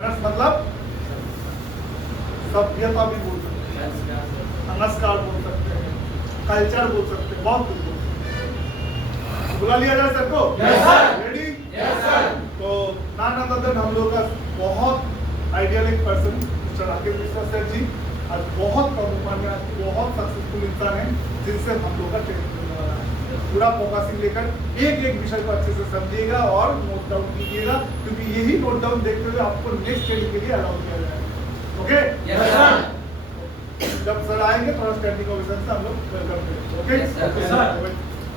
मतलब सभ्यता भी बोल सकते हैं, संस्कार बोल सकते हैं, कल्चर बोल सकते हैं, बहुत कुछ बोल सकते हैं। बुला लिया जाए सर को? रेडी? तो नान अदर देन हम लोग का बहुत idealic person mister Rakesh Mishra sir ji आज बहुत कम उम्र में आज बहुत सक्सेसफुल इंसान है जिनसे हम लोग का ट्रेनिंग करने वाला है। पूरा फोकसिंग लेकर एक एक विषय को अच्छे से समझिएगा और नोट डाउन कीजिएगा क्योंकि यही नोट डाउन देखते हुए आपको नेक्स्ट ट्रेनिंग के लिए अलाउ किया जाएगा। ओके? जब सर आएंगे थोड़ा स्टैंडिंग ओवेशन से हम लोग वेलकम करेंगे। ओके?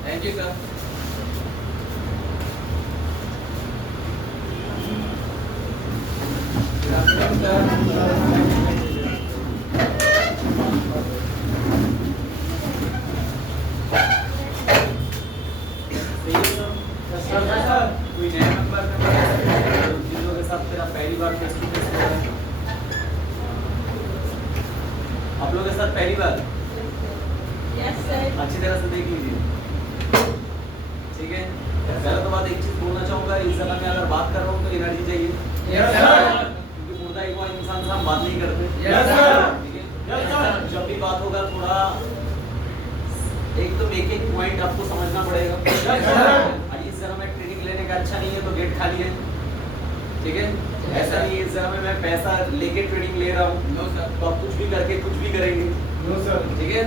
Thank you sir. कोई नया नंबर जिन लोगों के साथ तेरा पहली बार फेस टू फेस हुआ है? आप लोगों के साथ पहली बार? Yes sir. अच्छी तरह से देख लीजिए, ठीक है? पहले तो बात एक चीज बोलना चाहूंगा, इस जगह में अगर बात कर रहा हूँ तो एनर्जी चाहिए। Yes sir. क्योंकि मुर्दा एक इंसान से हम बात नहीं करते। Yes sir. ठीक है? Yes sir. जब भी बात होगा थोड़ा एकदम एक एक पॉइंट आपको समझना पड़ेगा। Yes sir. इस जगह में ट्रेनिंग लेने का अच्छा नहीं है तो गेट खाली है, ठीक है? ऐसा नहीं है इस जगह में मैं पैसा लेके ट्रेनिंग ले रहा हूँ तो आप कुछ भी करके कुछ भी करेंगे, ठीक है?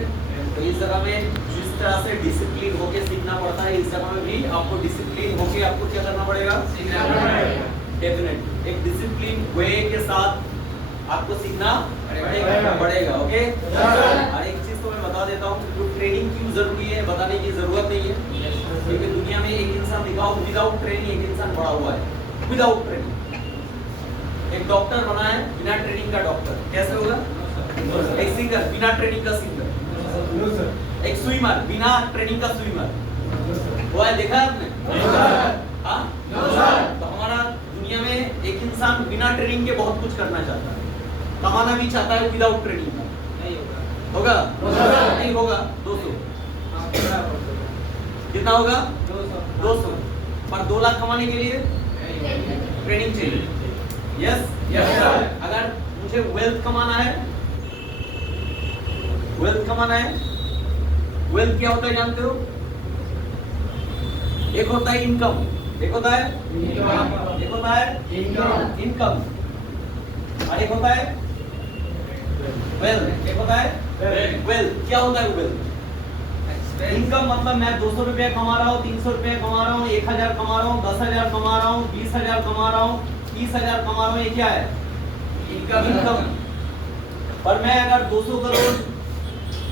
तो इस जगह में जिस तरह से डिसिप्लिन होके सीखना पड़ता है इस जगह में भी आपको डिसिप्लिन होके आपको क्या करना पड़ेगा? डेफिनेट एक डिसिप्लिन वे के साथ आपको सीखना पड़ेगा। ओके? और एक चीज तो मैं बता देता हूँ, तो ट्रेनिंग क्यों जरूरी है बताने की जरूरत नहीं है, क्योंकि दुनिया में एक इंसान दिखाओ विदाउट ट्रेनिंग, एक इंसान बड़ा हुआ है विदाउट ट्रेनिंग। एक डॉक्टर बना है बिना ट्रेनिंग का डॉक्टर, कैसे होगा? एक सिंगर बिना ट्रेनिंग का सिंगर, एक स्विमर बिना ट्रेनिंग का स्विमर हुआ है, देखा है आपने? हाँ? तो हमारा दुनिया में एक इंसान बिना ट्रेनिंग के बहुत कुछ करना चाहता है, कमाना भी चाहता है विदाउट ट्रेनिंग का। नहीं होगा? नहीं होगा। 200 कितना होगा? 200 पर 2 लाख कमाने के लिए ट्रेनिंग चाहिए। Yes sir. अगर मुझे वेल्थ कमाना है, वेल्थ कमाना है, वेल्थ क्या होता है जानते हो? एक होता है इनकम, एक होता है इनकम और एक होता है वेल्थ, एक होता है वेल्थ। क्या होता है वेल्थ? इनकम मतलब मैं 200 रुपया कमा रहा हूँ, 300 रुपया कमा रहा हूँ, 1000 कमा रहा हूँ, 10,000 कमा रहा हूँ, 20,000 कमा रहा हूँ, 30,000 कमा रहा हूँ, ये क्या है? इनकम। पर मैं अगर 200 करोड़,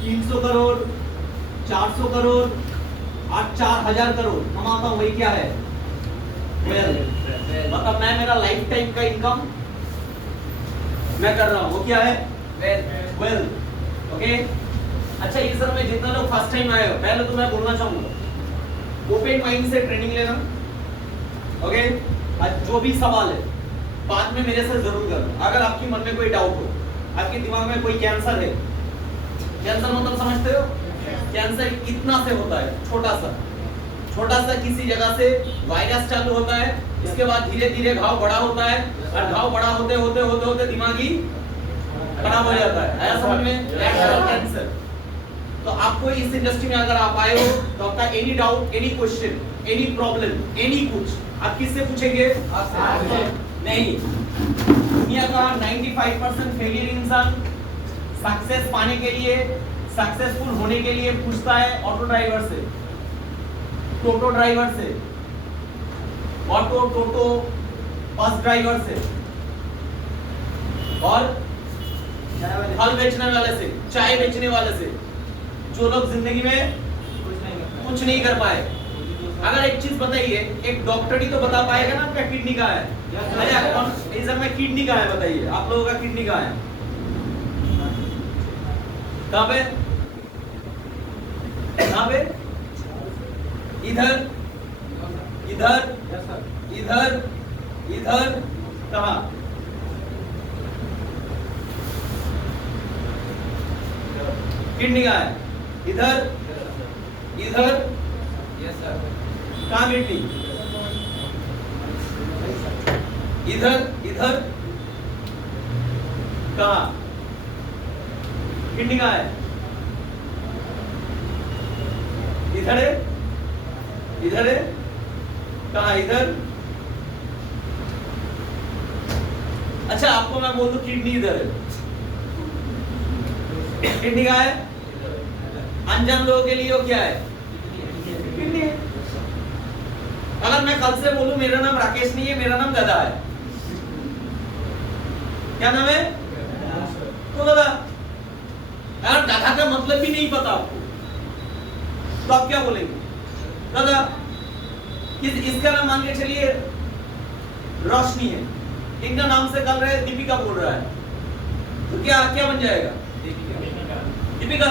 300 करोड़, 400 करोड़, 4,000 करोड़ कमाता हूँ, वही क्या है? वेल्थ। मतलब मैं मेरा लाइफ टाइम का इनकम मैं कर रहा हूँ, वो क्या है? वेल्थ। ओके? अच्छा, इस तरह में जितना लोग फर्स्ट टाइम आए हो, पहले तो मैं बोलना चाहूंगा ओपन माइंड से ट्रेनिंग लेना। ओके? आज जो भी सवाल है बाद में मेरे से जरूर करना। अगर आपके मन में कोई डाउट हो, आपके दिमाग में कोई कैंसर है, कैंसर मतलब समझते हो? कैंसर इतना से होता है, छोटा सा किसी जगह से वायरस चालू होता है, इसके बाद धीरे धीरे घाव बड़ा होता है और घाव बड़ा होते होते होते होते दिमाग ही खराब हो जाता है। आया समझ में? कैंसर। तो आपको इस इंडस्ट्री में अगर आप आए हो तो आपका any doubt, any question, any problem, any कुछ आप किससे पूछेंगे? नहीं। दुनिया का 95% फेलियर इंसान सक्सेस पाने के लिए, सक्सेसफुल होने के लिए पूछता है ऑटो ड्राइवर से, टोटो ड्राइवर से, टोटो बस ड्राइवर से और फल बेचने वाले से, चाय बेचने वाले से, जो लोग जिंदगी में कुछ नहीं कर पाए। अगर एक चीज बताइए, एक डॉक्टर ही तो बता पाएगा ना आपका किडनी कहाँ है। इस में किडनी कहाँ है बताइए, आप लोगों का किडनी कहाँ है? कहाँ पे? कहाँ पे? इधर, इधर, इधर, इधर, कहाँ? किडनी कहाँ है? इधर, इधर, कहाँ किडनी? इधर, इधर, कहाँ? किडनी कहाँ है? इधर है, इधर है, कहाँ? इधर। अच्छा आपको मैं बोल दूं किडनी इधर है, किडनी कहाँ है? अनजान लोगों के लिए वो क्या है? किडनी है। अगर मैं कल से बोलूं मेरा नाम राकेश नहीं है, मेरा नाम गधा है, क्या नाम है? तो गधा। अगर गधा का मतलब भी नहीं पता आपको तो आप क्या बोलेंगे? गधा। इसका नाम मान के चलिए रोशनी है, इनका नाम से कल रहे दीपिका बोल रहा है, तो क्या क्या बन जाएगा? दीपिका।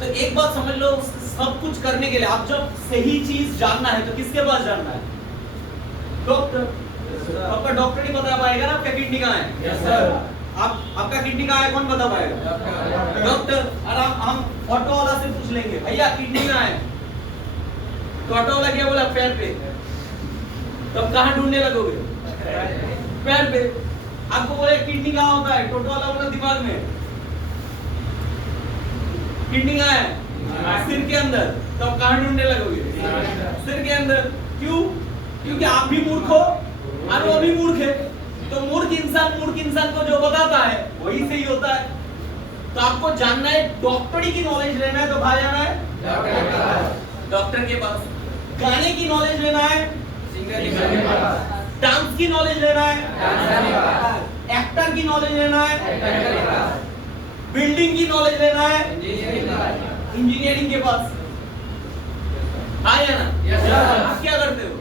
तो एक बात समझ लो, सब कुछ करने के लिए आप जब सही चीज जानना है तो किसके पास जानना है? डॉक्टर। आपका डॉक्टर ही बता पाएगा ना आपका किडनी कहाँ है? Yes sir. आपका किडनी कहाँ है कौन बता पाएगा? डॉक्टर। और हम ऑटो वाला से पूछ लेंगे भैया किडनी कहाँ है, तो ऑटो वाला क्या बोला? पैर पे। तब कहाँ ढूंढने लगोगे? पैर पे। आपको बोले किडनी कहाँ होता है, टोटो वाला बोला दिमाग में। किडनी कहाँ है? सिर के अंदर। तब कहाँ ढूंढने लगोगे? सिर के अंदर। क्यों? क्योंकि आप भी मूर्ख हो और वो भी मूर्ख है, तो मूर्ख इंसान को जो बताता है वही सही होता है। तो आपको जानना है, डॉक्टरी की नॉलेज लेना है तो कहाँ जाना है? डॉक्टर के पास। गाने की नॉलेज लेना है, डांस की नॉलेज लेना है, एक्टर की नॉलेज लेना है, बिल्डिंग की नॉलेज लेना है, इंजीनियरिंग के पास। आया ना? आप क्या करते हो?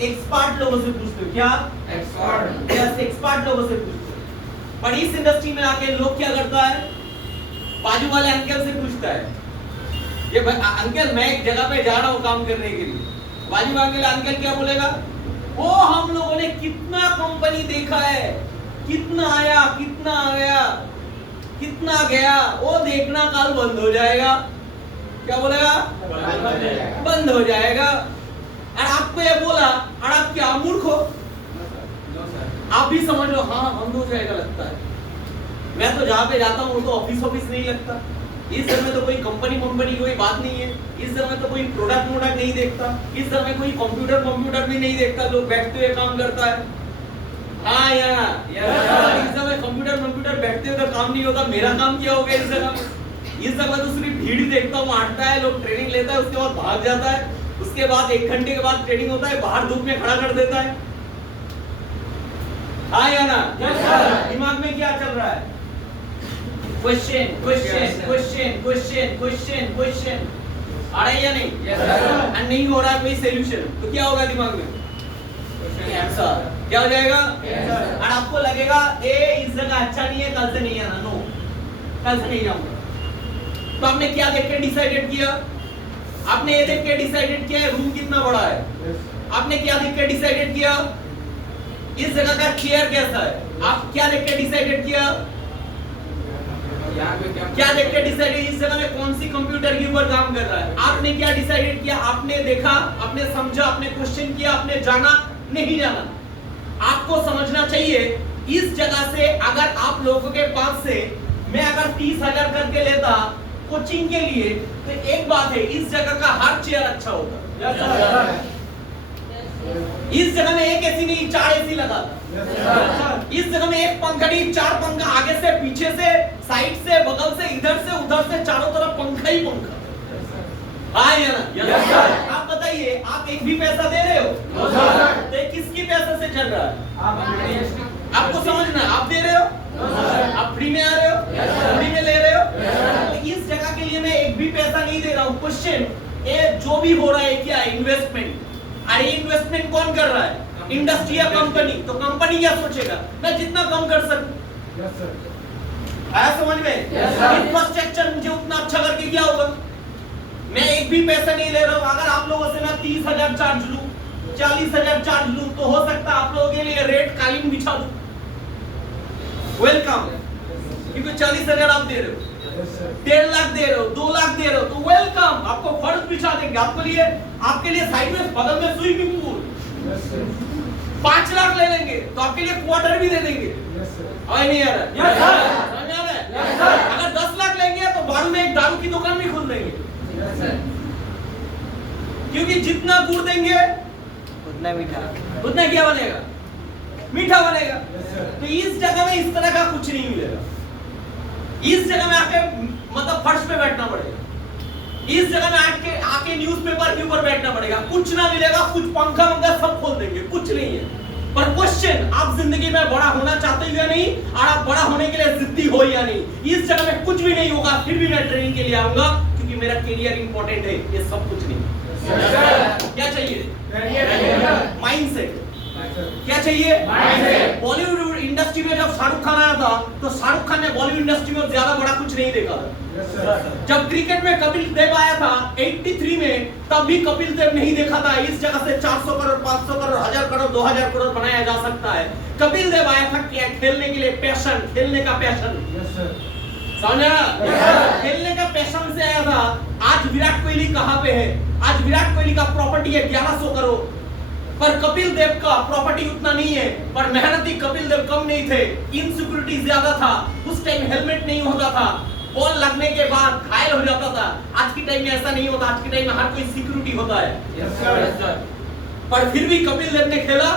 एक्सपर्ट लोगों से पूछते हो। क्या? एक्सपर्ट लोगों से पूछते हो। पर इस इंडस्ट्री में आके लोग क्या करता है? बाजू वाले अंकल से पूछता है, ये अंकल मैं एक जगह पे जा रहा हूँ काम करने के लिए। बाजू वाले अंकल क्या बोलेगा? वो हम लोगों ने कितना कंपनी देखा है, कितना आया, कितना आ गया, कितना गया, वो देखना कल बंद हो जाएगा। क्या बोलेगा? बंद हो जाएगा। और आपको ये बोला और आप क्या मूर्ख हो? आप भी समझ लो हाँ बंद हो जाएगा लगता है। मैं तो जहाँ पे जाता हूँ वो तो ऑफिस नहीं लगता। इस घर में तो कोई कंपनी की कोई बात नहीं है। इस घर में तो कोई प्रोडक्ट नहीं देखता। इस घर में कोई कंप्यूटर भी नहीं देखता, लोग बैठते हुए काम करता है। हाँ यार इस जगह कंप्यूटर बैठते हुए काम नहीं होता। मेरा काम क्या हो गया इस जगह में? इस जगह तो सिर्फ भीड़ ही देखता हूँ, आटता है, लोग ट्रेनिंग लेता है, उसके बाद भाग जाता है, उसके बाद 1 घंटे के बाद ट्रेनिंग होता है, बाहर धूप में खड़ा कर देता है। हाँ या ना? दिमाग में क्या चल रहा है? क्वेश्चन आ रहा है या नहीं? और नहीं हो रहा है कोई सॉल्यूशन, तो क्या होगा दिमाग में? आंसर। क्या हो जाएगा? और आपको लगेगा ए इस जगह अच्छा नहीं है, कल से नहीं आना। नो, कल से नहीं आऊंगा। तो आपने क्या देख के डिसाइडेड किया? आपने ये देख के डिसाइडेड किया रूम कितना बड़ा है। आपने क्या देख के डिसाइडेड किया? इस जगह का चेयर कैसा है। आप क्या देख के डिसाइडेड किया? क्या देख के डिसाइडेड इस जगह में कौन सी कंप्यूटर के ऊपर काम कर रहा है। आपने क्या डिसाइडेड किया? आपने देखा, आपने समझा, आपने क्वेश्चन किया, आपने जाना, नहीं जाना। आपको समझना चाहिए इस जगह से अगर आप लोगों के पास से मैं अगर 30,000 करके लेता कोचिंग के लिए, तो एक बात है इस जगह का हर चेयर अच्छा होगा। इस जगह में एक एसी नहीं 4 एसी लगा था। इस जगह में एक पंखा नहीं 4 पंखा, आगे से, पीछे से, साइड से, बगल से, इधर से, उधर से, चारों तरफ पंखा ही पंखा। हाँ या ना? आप बताइए, आप एक भी पैसा दे रहे हो? तो किसकी पैसे से चल रहा है? आपको समझना, आप दे रहे हो? आप फ्री में आ रहे हो? फ्री में ले रहे हो? तो इस जगह के लिए मैं एक भी पैसा नहीं दे रहा हूँ। क्वेश्चन जो भी हो रहा है क्या है? इन्वेस्टमेंट। अरे इन्वेस्टमेंट कौन कर रहा है? इंडस्ट्री या कंपनी? तो कंपनी क्या सोचेगा? मैं जितना कम कर सकूं। आया समझ में? इंफ्रास्ट्रक्चर मुझे उतना अच्छा करके क्या होगा? मैं एक भी पैसा नहीं ले रहा हूं। अगर आप लोगों से मैं 30,000 चार्ज लूं, 40,000 चार्ज लूं, तो हो सकता है आप लोगों के लिए रेट कालीन बिछा दूं। वेलकम। क्योंकि 40,000 आप दे रहे हो, 1.5 लाख दे रहे हो, 2 लाख दे रहे हो, तो वेलकम। आपको फर्श बिछा देंगे, आपके लिए साइड में बगल में स्विमिंग पूल। 5 लाख ले लेंगे तो आपके लिए क्वार्टर भी दे देंगे। और नहीं आ रहा? Yes, sir. समझ में आ रहा है? Yes, sir. अगर 10 लाख लेंगे तो बाड़ू में एक दारू की दुकान भी खोल देंगे, क्योंकि जितना गुड़ देंगे उतना मीठा। उतना क्या बनेगा? मीठा बनेगा। तो इस जगह में इस तरह का कुछ नहीं मिलेगा। इस जगह में आके मतलब फर्श पे बैठना पड़ेगा, इस जगह में आके न्यूज़पेपर के ऊपर बैठना पड़ेगा, कुछ ना मिलेगा, कुछ पंखा वंखा सब खोल देंगे, कुछ नहीं है। पर क्वेश्चन, आप जिंदगी में बड़ा होना चाहते हो या नहीं, और आप बड़ा होने के लिए जिद्दी हो या नहीं? इस जगह में कुछ भी नहीं होगा, फिर भी मैं ट्रेनिंग के लिए आऊंगा, क्योंकि मेरा करियर इंपॉर्टेंट है, ये सब कुछ नहीं। क्या चाहिए? माइंडसेट। क्या चाहिए? बॉलीवुड इंडस्ट्री में जब शाहरुख खान आया था, तो शाहरुख खान ने बॉलीवुड इंडस्ट्री में ज्यादा बड़ा कुछ नहीं देखा था। जब क्रिकेट में कपिल देव आया था 83 में, तब भी कपिल देव नहीं देखा था इस जगह से 400 करोड़, 500 करोड़, 1000 करोड़, 2000 करोड़ बनाया जा सकता है। कपिल देव आया था खेलने के लिए, पैशन, खेलने का पैशन। समझा? खेलने का पैशन से आया था। आज विराट कोहली कहां पे है? आज विराट कोहली का प्रॉपर्टी है 1100 करोड़, पर कपिल देव का प्रॉपर्टी उतना नहीं है। पर मेहनती कपिल देव कम नहीं थे, इनसिक्योरिटी ज्यादा था, उस टाइम हेलमेट नहीं होता था, बॉल लगने के बाद घायल हो जाता था। आज की टाइम में ऐसा नहीं होता, आज की टाइम में हर कोई सिक्योरिटी होता है। पर फिर भी कपिल देव ने खेला।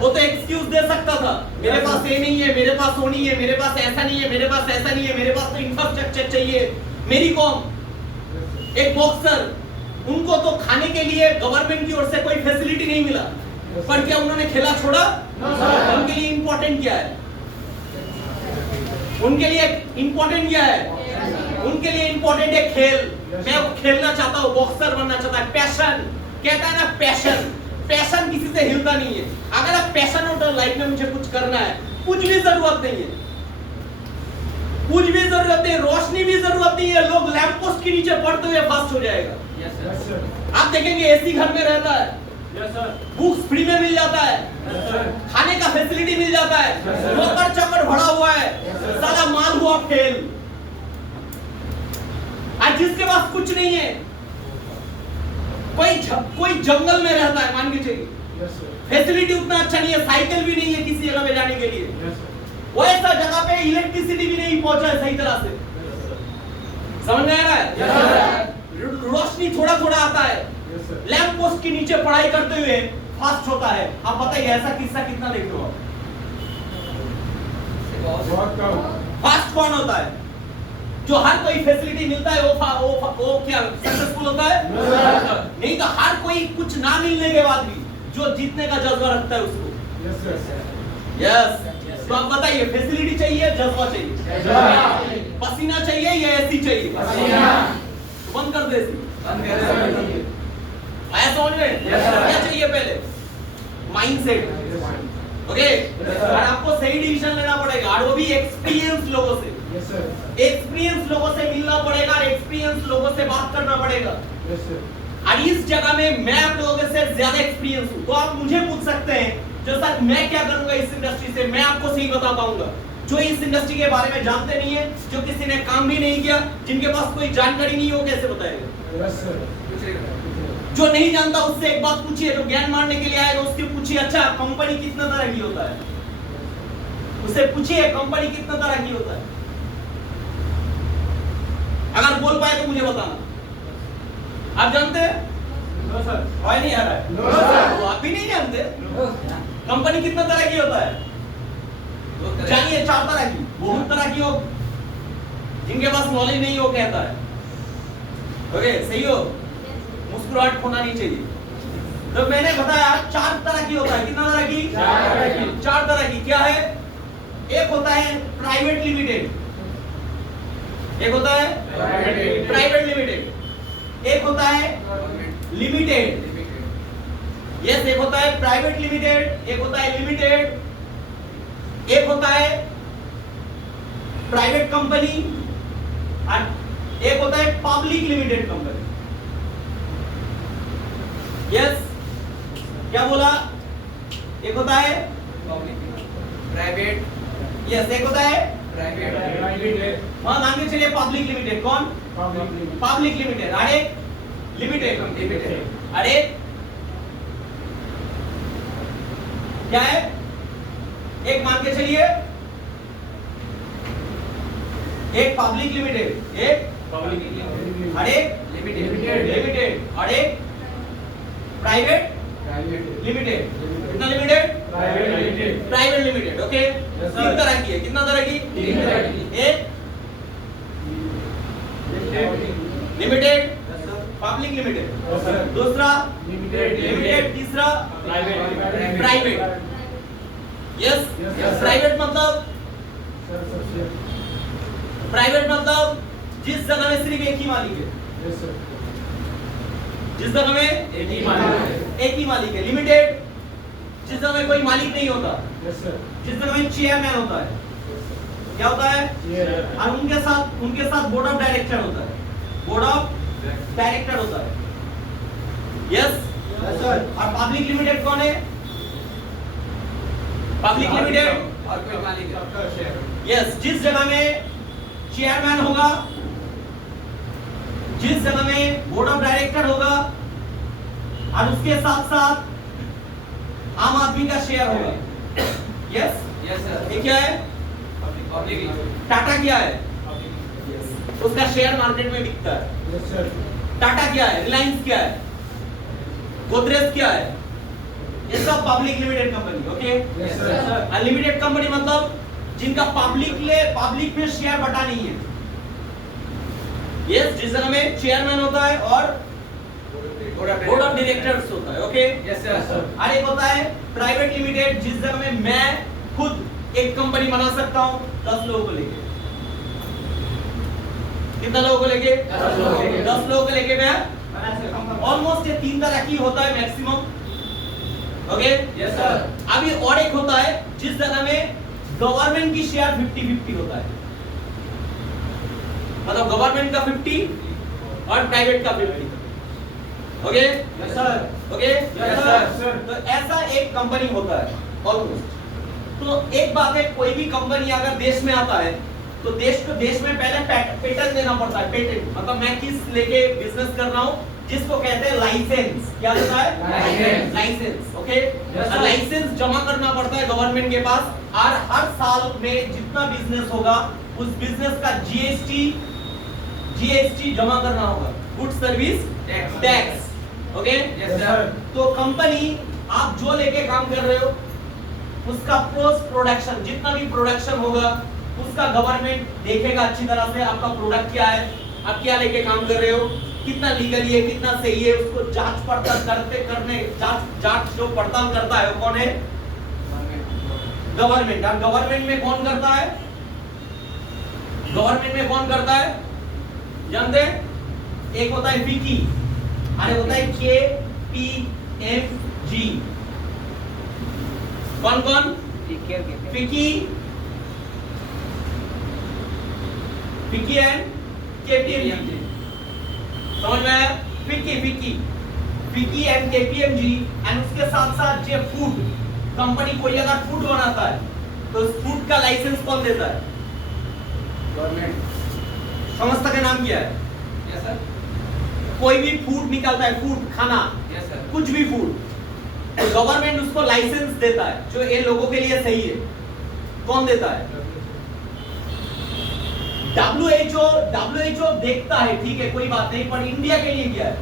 वो तो एक्सक्यूज दे सकता था, मेरे पास ये नहीं है, मेरे पास वो नहीं है, मेरे पास ऐसा नहीं है, मेरे पास ऐसा नहीं है, मेरे पास तो इंफ्रास्ट्रक्चर चाहिए। मेरी कॉम एक बॉक्सर, उनको तो खाने के लिए गवर्नमेंट की ओर से कोई फैसिलिटी नहीं मिला, पर क्या उन्होंने खेला छोड़ा? उनके लिए इंपॉर्टेंट क्या है? उनके लिए इंपॉर्टेंट क्या है? उनके लिए इंपॉर्टेंट है खेल। मैं खेलना चाहता हूँ, बॉक्सर बनना चाहता है। पैशन कहता है ना, पैशन। पैशन किसी से हिलता नहीं है। अगर आप पैशन हो लाइफ में मुझे कुछ करना है, कुछ भी जरूरत नहीं है, कुछ भी जरूरत नहीं, रोशनी भी जरूरत नहीं है। लोग लैंप पोस्ट के नीचे पड़ते हुए फास्ट हो जाएगा। आप देखेंगे एसी घर में रहता है, बुक्स फ्री में मिल जाता है, खाने का फैसिलिटी मिल जाता है, नौकर चाकर भरा हुआ है, सारा माल हुआ फेल। आज जिसके पास कुछ नहीं है, कोई जंगल में रहता है, मान के चलिए, फैसिलिटी उतना अच्छा नहीं है, साइकिल भी नहीं है किसी जगह पे जाने के लिए, वो ऐसा जगह पे इलेक्ट्रिसिटी भी नहीं पहुंचा है सही तरह से। समझ में आ रहा है? रोशनी थोड़ा थोड़ा आता है, लैंप पोस्ट के नीचे पढ़ाई करते हुए फास्ट होता है। आप बताइए ऐसा किस्सा कितना देख लो? फास्ट कौन होता है? जो हर कोई फैसिलिटी मिलता है वो क्या सक्सेसफुल होता है? नहीं तो हर कोई कुछ ना मिलने के बाद भी जो जीतने का जज्बा रखता है उसको। यस। तो आप बताइए, फैसिलिटी चाहिए, जज्बा चाहिए, पसीना चाहिए या एसी चाहिए? तो बंद कर दे, आया समझ में? क्या चाहिए पहले? माइंडसेट। ओके, और आपको सही डिसीजन लेना पड़ेगा, और वो भी एक्सपीरियंस लोगों से। एक्सपीरियंस लोगों से मिलना पड़ेगा, और एक्सपीरियंस लोगों से बात करना पड़ेगा। और इस जगह में मैं आप लोगों से ज्यादा एक्सपीरियंस हूं, तो आप मुझे पूछ सकते हैं जो सर मैं क्या करूंगा इस इंडस्ट्री से, मैं आपको सही बता पाऊंगा। जो इस इंडस्ट्री के बारे में जानते नहीं है, जो किसी ने काम भी नहीं किया, जिनके पास कोई जानकारी नहीं हो, कैसे बताएगा? जो नहीं जानता उससे एक बात पूछिए, जो ज्ञान मारने के लिए आएगा उससे पूछिए, अच्छा कंपनी कितना तरह की होता है? उससे पूछिए कंपनी कितना तरह की होता है। अगर बोल पाए तो मुझे बताना। आप जानते हैं? No sir. और नहीं आ रहा है? No sir. तो आप भी नहीं जानते कंपनी कितना तरह की होता है? जानिए, 4 तरह की, बहुत तरह की हो, जिनके पास नॉलेज नहीं हो कहता है। ओके, सही हो? मुस्कुराहट होना नहीं चाहिए। तो मैंने बताया 4 तरह की होता है। कितना तरह की? 4 तरह की। क्या है? एक होता है प्राइवेट लिमिटेड, एक होता है प्राइवेट लिमिटेड, एक होता है लिमिटेड। यस, एक होता है प्राइवेट लिमिटेड, एक होता है लिमिटेड, एक होता है प्राइवेट कंपनी, और एक होता है पब्लिक लिमिटेड कंपनी। यस, क्या बोला? एक होता है प्राइवेट, यस, एक होता है प्राइवेट, हाँ, मान के चलिए पब्लिक लिमिटेड। कौन? Public limited. अरे लिमिटेड, अरे क्या है? एक मान के चलिए, एक पब्लिक लिमिटेड, एक पब्लिक और एक लिमिटेड और एक प्राइवेट लिमिटेड। कितना लिमिटेड? Private limited. ओके, तीन तरह की है। कितना तरह की? एक लिमिटेड, पब्लिक लिमिटेड, दूसरा लिमिटेड, तीसरा प्राइवेट। यस, प्राइवेट मतलब जिस जगह में सिर्फ एक ही मालिक है, जिस जगह में एक ही मालिक है। लिमिटेड जिस जगह में कोई मालिक नहीं होता, जिस जगह में चेयरमैन होता है। क्या होता है? और उनके साथ बोर्ड ऑफ डायरेक्टर होता है, बोर्ड ऑफ डायरेक्टर होता है। यस और पब्लिक लिमिटेड कौन है? पब्लिक लिमिटेड और कोई मालिक है। यस, जिस जगह में चेयरमैन होगा, जिस जगह में बोर्ड ऑफ डायरेक्टर होगा और उसके साथ साथ आम आदमी का शेयर होगा। Yes, yes sir. ये क्या है? पब्लिक टाटा क्या है? उसका शेयर मार्केट में बिकता है। टाटा क्या है? रिलायंस क्या है? गोदरेज क्या है? ये सब public limited company. Okay, unlimited company मतलब जिनका पब्लिक में शेयर बटा नहीं है। यस, जिस जगह में चेयरमैन होता है और बोर्ड ऑफ डायरेक्टर्स होता है। Okay, yes sir. और एक होता है प्राइवेट लिमिटेड, जिस जगह में मैं खुद एक कंपनी बना सकता हूं 10 लोगों को लेके। कितना लोगों को लेके? 10 लोगों को लेके मैं बना सकता हूं। ऑलमोस्ट ये तीन तरह की होता है मैक्सिमम। Okay, yes sir. अभी और एक होता है जिस जगह में गवर्नमेंट की शेयर 50-50 होता है, मतलब गवर्नमेंट का 50 और प्राइवेट का 50। Okay yes sir. Okay yes sir. तो ऐसा एक कंपनी होता है ऑलमोस्ट। तो एक बात है, कोई भी कंपनी अगर देश में आता है तो देश में पहले पेटेंट देना पड़ता है। पेटेंट मतलब मैं किस लेके बिजनेस कर रहा हूँ, जिसको कहते हैं लाइसेंस। क्या होता है? लाइसेंस। ओके, लाइसेंस जमा करना पड़ता है गवर्नमेंट के पास और हर साल में जितना बिजनेस होगा उस बिजनेस का जीएसटी जमा करना होगा, good service tax. Okay, yes sir. तो कंपनी आप जो लेके काम कर रहे हो उसका पोस्ट प्रोडक्शन, जितना भी प्रोडक्शन होगा उसका गवर्नमेंट देखेगा अच्छी तरह से। आपका प्रोडक्ट क्या है, आप क्या लेके काम कर रहे हो, कितना लीगली है, कितना सही है, उसको जांच पड़ताल जांच जो पड़ताल करता है वो कौन है? गवर्नमेंट। और गवर्नमेंट में कौन करता है? गवर्नमेंट में कौन करता है जानते हैं? एक होता है फिकी और एक होता है KPMG। कौन कौन? फिकी एंड KPMG। समझ में आया? फिकी एंड KPMG एंड उसके साथ साथ जो फूड कंपनी कोई अगर फूड बनाता है तो उस फूड का लाइसेंस कौन देता है? गवर्नमेंट। संस्था का नाम क्या है? Yes sir. कोई भी फूड निकलता है, फूड खाना, यस सर। कुछ भी फूड, तो गवर्नमेंट उसको लाइसेंस देता है जो ये लोगों के लिए सही है। कौन देता है? WHO देखता है, ठीक है कोई बात नहीं, पर इंडिया के लिए क्या है?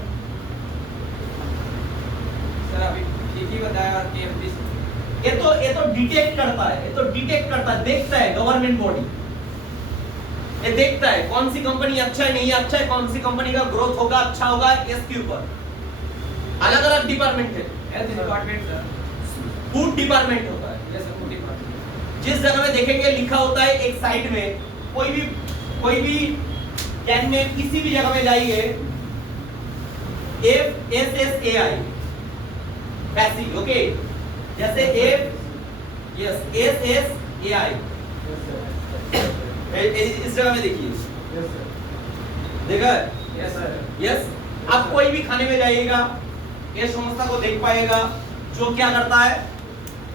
सर अभी ठीक ही बताया। और KMP ये तो डिटेक्ट करता है, देखता है गवर्नमेंट बॉडी। ये देखता है कौन सी कंपनी अच्छा है, नहीं अच्छा है, कौन सी कंपनी का ग्रोथ होगा, अच्छा होगा, इसके ऊपर अलग अलग डिपार्टमेंट है। Health department sir. Food department होता है। Yes sir, food department. जिस जगह में देखेंगे लिखा होता है एक साइड में, कोई भी कैन में किसी भी जगह में जाइए, FSSAI पैसिव। ओके, जैसे SSAI इस जगह में देखिए, देखा? Yes sir. यस, आप कोई भी खाने में जाइएगा ये संस्था को देख पाएगा जो क्या करता है,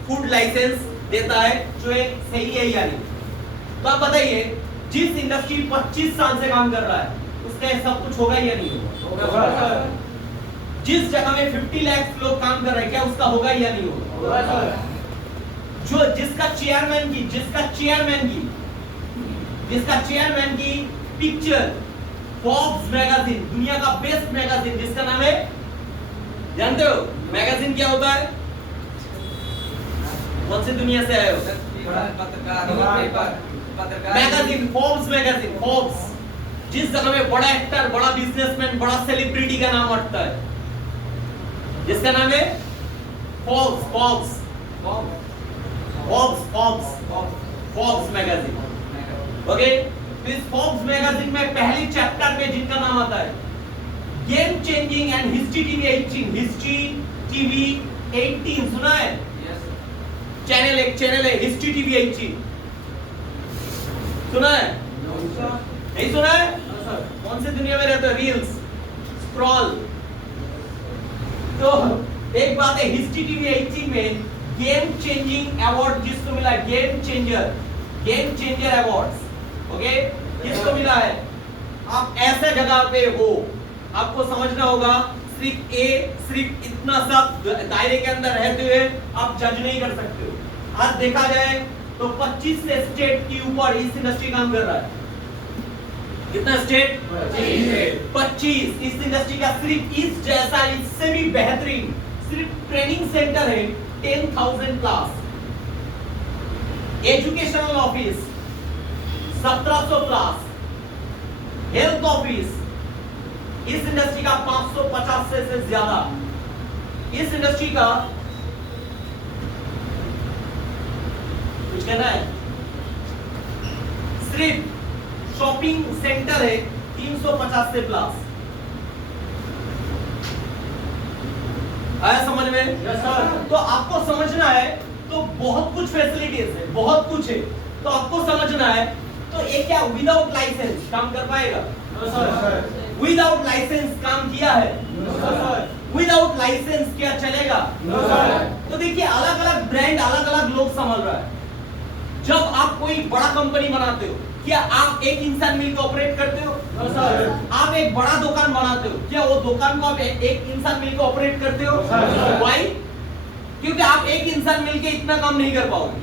फूड लाइसेंस देता है जो एक सही है या नहीं। तो आप बताइए जिस इंडस्ट्री 25 साल से काम कर रहा है उसका ये सब कुछ होगा या नहीं होगा? जिस जगह में 50 लाख लोग काम कर रहे हैं क्या उसका होगा या नहीं होगा? जो जिसका चेयरमैन की पिक्चर फोर्ब्स मैगजीन, दुनिया का बेस्ट मैगजीन, जिसका नाम है, जानते हो मैगजीन क्या होता है? कौन सी दुनिया से आए हो? मैगजीन, फोर्ब्स मैगजीन, फोर्ब्स, जिस जगह में बड़ा एक्टर, बड़ा बिजनेसमैन, बड़ा सेलिब्रिटी का नाम उठता है, जिसका नाम है फोर्ब्स मैगजीन। ओके, तो इस फोर्ब्स मैगजीन में पहले चैप्टर में जिनका नाम आता है game changing and history TV 18 सुना है? चैनल है हिस्ट्री टीवी 18 सुना है? नहीं सुना है? कौन सी दुनिया में रहते हो? Reels scroll. तो एक बात है, हिस्ट्री टीवी 18 में गेम चेंजिंग अवार्ड जिसको मिला, गेम चेंजर अवार्ड्स, ओके, किसको मिला है? आप ऐसे जगह पे हो, आपको समझना होगा, सिर्फ इतना सा दायरे के अंदर रहते हुए आप जज नहीं कर सकते हो। आज देखा जाए तो 25 से स्टेट के ऊपर इस इंडस्ट्री काम कर रहा है। कितना स्टेट? 25। इस इंडस्ट्री का सिर्फ इस जैसा, इससे भी बेहतरीन सिर्फ ट्रेनिंग सेंटर है 10,000 plus, educational office 1700 plus, health office इस इंडस्ट्री का 550 से ज्यादा। इस इंडस्ट्री का कुछ कहना है? सिर्फ शॉपिंग सेंटर है 350 से प्लस। आया समझ में? Yes sir. तो आपको समझना है, तो बहुत कुछ फैसिलिटीज है, बहुत कुछ है, तो आपको समझना है। तो ये क्या विदाउट लाइसेंस काम कर पाएगा? सर। विदाउट लाइसेंस काम किया है? सर। विदाउट लाइसेंस क्या चलेगा? सर। तो देखिए, अलग अलग ब्रांड अलग अलग लोग संभाल रहा है। जब आप कोई बड़ा कंपनी बनाते हो, क्या आप एक इंसान मिलकर ऑपरेट करते हो? सर। आप एक बड़ा दुकान बनाते हो, क्या वो दुकान को आप एक इंसान मिलकर ऑपरेट करते हो? व्हाई? क्योंकि आप एक इंसान मिलकर इतना काम नहीं कर पाओगे।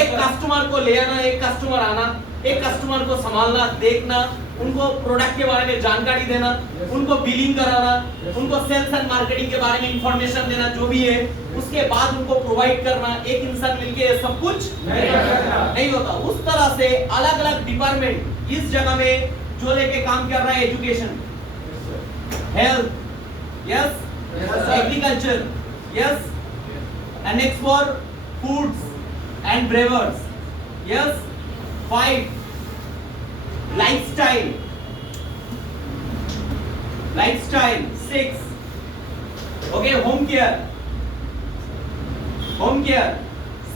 एक कस्टमर को ले आना, एक कस्टमर आना, एक कस्टमर को संभालना, देखना, उनको प्रोडक्ट के बारे में जानकारी देना, उनको बिलिंग कराना, उनको सेल्स एंड मार्केटिंग के बारे में इंफॉर्मेशन देना, जो भी है उसके बाद उनको प्रोवाइड करना, एक इंसान मिलके सब कुछ नहीं होता। उस तरह से अलग अलग डिपार्टमेंट इस जगह में जो लेके काम कर रहा है, education, health, yes, agriculture, yes, and next for foods and beverages, yes, 5 lifestyle, 6, okay, home care,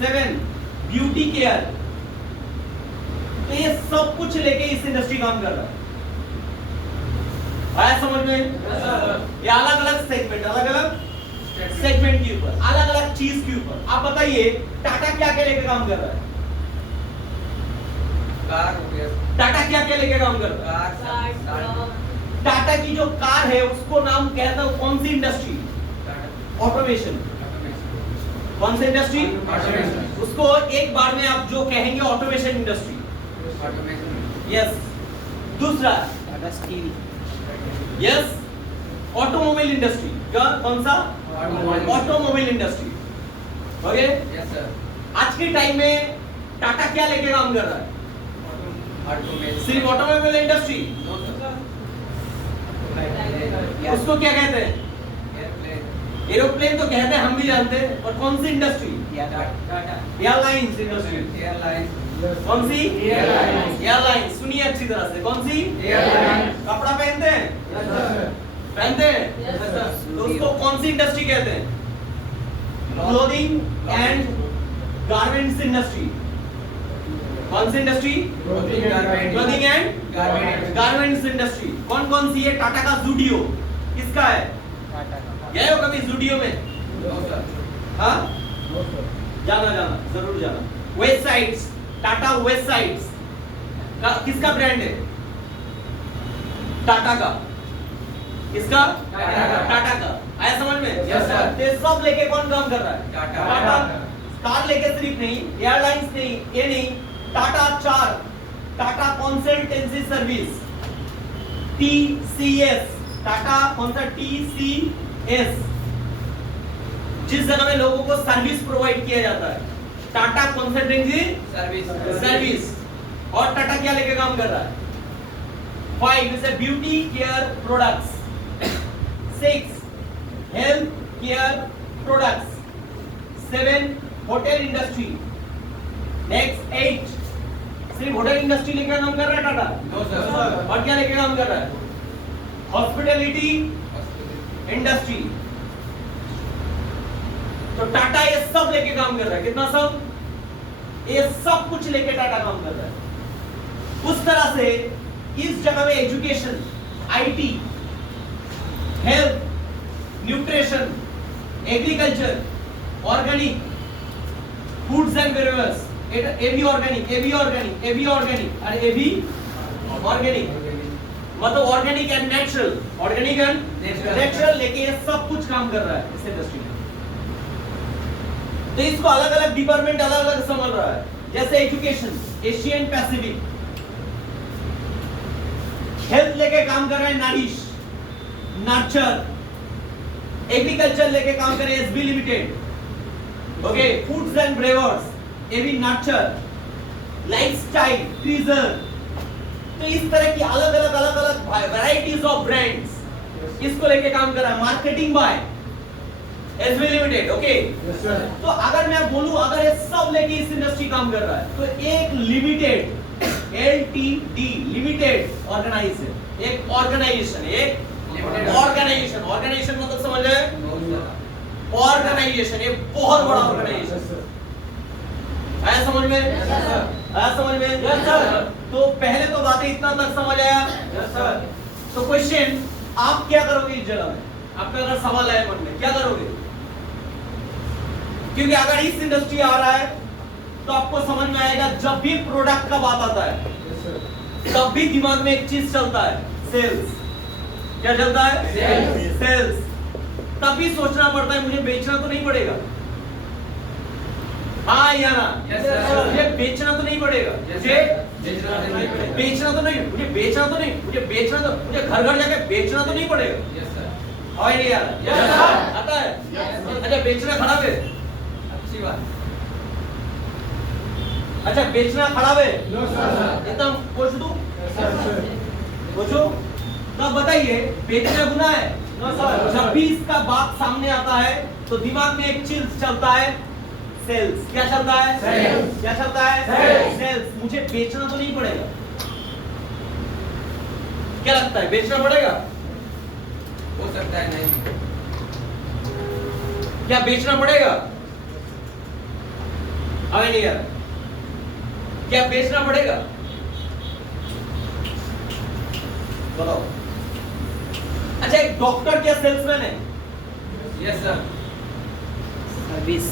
7 beauty care। तो ये सब कुछ लेके इस इंडस्ट्री काम कर रहा है। आया समझ में? ये अलग अलग सेगमेंट के ऊपर, अलग अलग चीज के ऊपर। आप बताइए, टाटा क्या क्या लेके काम कर रहा है? कार हो गया, टाटा क्या क्या लेके काम कर रहा है? कार, टाटा की जो कार है उसको नाम कहता है कौन सी इंडस्ट्री? ऑटोमेशन। कौन सी इंडस्ट्री? उसको एक बार में आप जो कहेंगे ऑटोमेशन इंडस्ट्री। यस। दूसरा Tata steel. Yes, automobile industry. कौन सा? Automobile industry. Okay, yes sir. आज के टाइम में टाटा क्या लेके काम कर रहा है? सिर्फ ऑटोमोबाइल इंडस्ट्री? उसको क्या कहते हैं? एरोप्लेन तो कहते हैं, हम भी जानते हैं, और कौन सी इंडस्ट्री? Airlines industry. कौन सी? एयरलाइंस। सुनिए अच्छी तरह से, कौन सी? कपड़ा पहनते हैं? पहनते हैं? तो उसको कौन सी इंडस्ट्री कहते हैं? Clothing and garments industry. कौन सी industry? Clothing and garments industry. कौन कौन सी है? टाटा का जूडियो किसका है? गए हो कभी जूडियो में? हाँ, जाना जरूर जाना। West sides, Tata west sides किसका ब्रांड है? टाटा का। किसका? टाटा का। आया समझ में? Yes sir. ये सब लेके कौन काम कर रहा है? टाटा। कार लेके सिर्फ नहीं, एयरलाइंस नहीं, ये नहीं, Tata 4, Tata consultancy service, TCS, Tata कौन सा TCS, जिस जगह में लोगों को सर्विस प्रोवाइड किया जाता है, टाटा कंसल्टेंसी सर्विस। और टाटा क्या लेके काम कर रहा है? 5 is a beauty care products, 6 health care products, 7 hotel industry, next 8 सिर्फ होटल इंडस्ट्री लेके काम कर रहा है टाटा? No sir. और क्या लेके काम कर रहा है? Hospitality industry. तो टाटा ये सब लेके काम कर रहा है। कितना सब? ये सब कुछ लेके टाटा काम कर रहा है। उस तरह से इस जगह में education, IT, health, nutrition, agriculture, organic, foods and beverages, AB organic, AB organic, AB organic और एबी ऑर्गेनिक, मतलब organic and natural, organic and natural लेके ये सब कुछ काम कर रहा है इस इंडस्ट्री में। तो इसको अलग अलग डिपार्टमेंट अलग अलग संभाल रहा है। जैसे एजुकेशन, एशियन पैसिफिक, हेल्थ लेके काम कर रहा है नारिश, नर्चर, एग्रीकल्चर लेके काम कर रहे हैं SB limited, okay, foods and brewers, AB nurture, lifestyle, treasure. तो इस तरह की अलग अलग वैरायटीज ऑफ ब्रांड्स इसको लेके काम कर रहा है। Marketing bye SB limited, okay. तो अगर मैं बोलूं अगर ये सब लेके इस इंडस्ट्री काम कर रहा है तो एक लिमिटेड, LTD लिमिटेड ऑर्गेनाइजेशन, एक ऑर्गेनाइजेशन, एक ऑर्गेनाइजेशन मतलब समझ रहे? ऑर्गेनाइजेशन, ये बहुत बड़ा ऑर्गेनाइजेशन। आया समझ में? आया समझ में? Yes sir. तो पहले तो बातें इतना तक समझ आया? Yes sir. तो क्वेश्चन, आप क्या करोगे इस जगह में? आपका अगर सवाल है मन में, क्या करोगे? क्योंकि अगर इस इंडस्ट्री आ रहा है तो आपको समझ में आएगा जब भी प्रोडक्ट का बात आता है तब भी दिमाग में एक चीज चलता है, सेल्स। क्या चलता है? सेल्स। तब भी सोचना पड़ता है मुझे बेचना तो नहीं पड़ेगा। हाँ या ना? मुझे बेचना तो नहीं पड़ेगा, मुझे बेचना तो नहीं, मुझे बेचना तो नहीं, मुझे बेचना तो, मुझे घर घर जाके बेचना तो नहीं पड़ेगा। और नहीं यार? आता है? अच्छा बेचना खराब है? अच्छी बात। अच्छा बेचना खराब है? इतना पूछ दूं? पूछो? तो बताइए बेचना गुनाह है? जब भी इसका बात सामने आता है तो दिमाग में एक चीज चलता है, सेल्स। क्या चलता है? सेल्स। क्या चलता है? सेल्स। मुझे बेचना तो नहीं पड़ेगा। क्या लगता है बेचना पड़ेगा? हो सकता है नहीं। क्या बेचना पड़ेगा? अरे नहीं यार, क्या बेचना पड़ेगा? बताओ। अच्छा एक डॉक्टर क्या सेल्समैन है? Yes sir. सर्विस।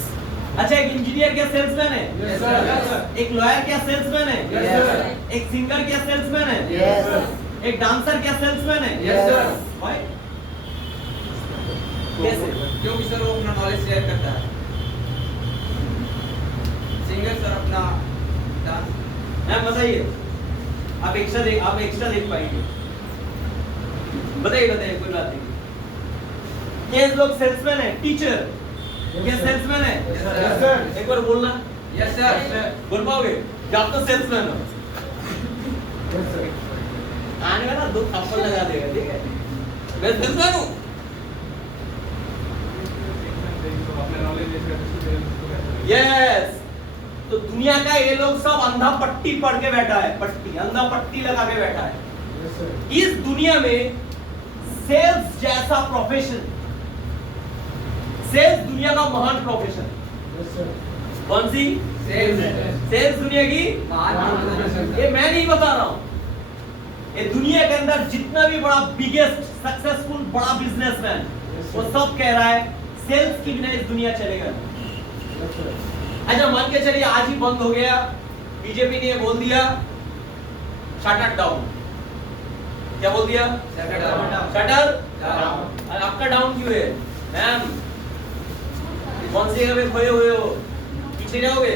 अच्छा एक इंजीनियर क्या सेल्समैन है? Yes sir. एक लॉयर क्या सेल्समैन है? Yes sir. एक सिंगर क्या सेल्समैन है? Yes sir. एक डांसर क्या सेल्समैन है? Yes sir. Why? कैसे? क्योंकि सर वो अपना नॉलेज शेयर करता है। सिंगर सर अपना डांस। मैम बताइए, आप एक्स्ट्रा देख पाएंगे? बताइए कोई बात नहीं। ये लोग सेल्समैन है, टीचर क्या सेल्समैन है? Yes sir. एक बार बोलना। Yes sir. बोल पाओगे? आप तो सेल्समैन हो। आने का ना 2 थप्पड़ लगा देगा, ठीक है? मैं सेल्समैन हूँ। यस। तो दुनिया का ये लोग सब अंधा पट्टी पढ़ के बैठा है, पट्टी, अंधा पट्टी लगा के बैठा है। इस दुनिया में सेल्स जैसा प्रोफेशन, सेल्स दुनिया का महान प्रोफेशन। कौन सी? सेल्स दुनिया की महान। ये मैं नहीं बता रहा हूं, ये दुनिया के अंदर जितना भी बड़ा बिगेस्ट सक्सेसफुल बड़ा बिजनेसमैन वो सब कह रहा है सेल्स की बिना इस दुनिया चलेगा। अच्छा मान के चलिए आज ही बंद हो गया, बीजेपी ने बोल दिया शटर डाउन। क्या बोल दिया? Shutter down. आपका डाउन क्यों है मैम? कौन सी जगह पे खोए हुए हो? पीछे जाओगे,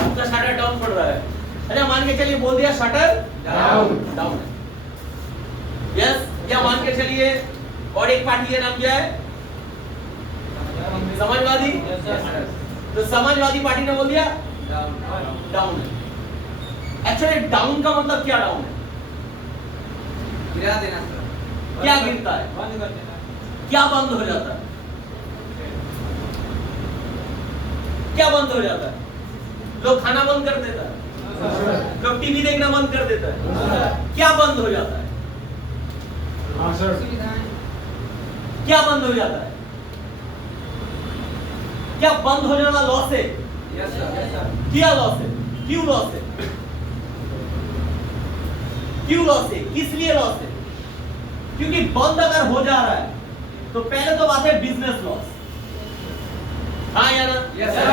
आपका शटर डाउन पड़ रहा है। अच्छा मान के चलिए बोल दिया शटर डाउन है। यस, या मान के चलिए और एक पार्टी है, नाम क्या है? समाजवादी। तो समाजवादी पार्टी ने बोल दिया डाउन है। एक्चुअली डाउन का मतलब क्या डाउन है? गिरा देना सर। क्या गिरता है? बंद कर देना। क्या बंद हो जाता है? क्या बंद हो जाता है? लोग खाना बंद कर देता है, लोग टीवी देखना बंद कर देता है। क्या बंद हो जाता है? सुविधाएं। क्या बंद हो जाता है? क्या बंद हो जाना लॉस है? Yes sir. क्या लॉस है? क्यों लॉस है? क्यों लॉस है? किस लिए लॉस है? क्योंकि बंद अगर हो जा रहा है तो पहले तो बात है बिजनेस लॉस। हाँ या ना? Yes sir.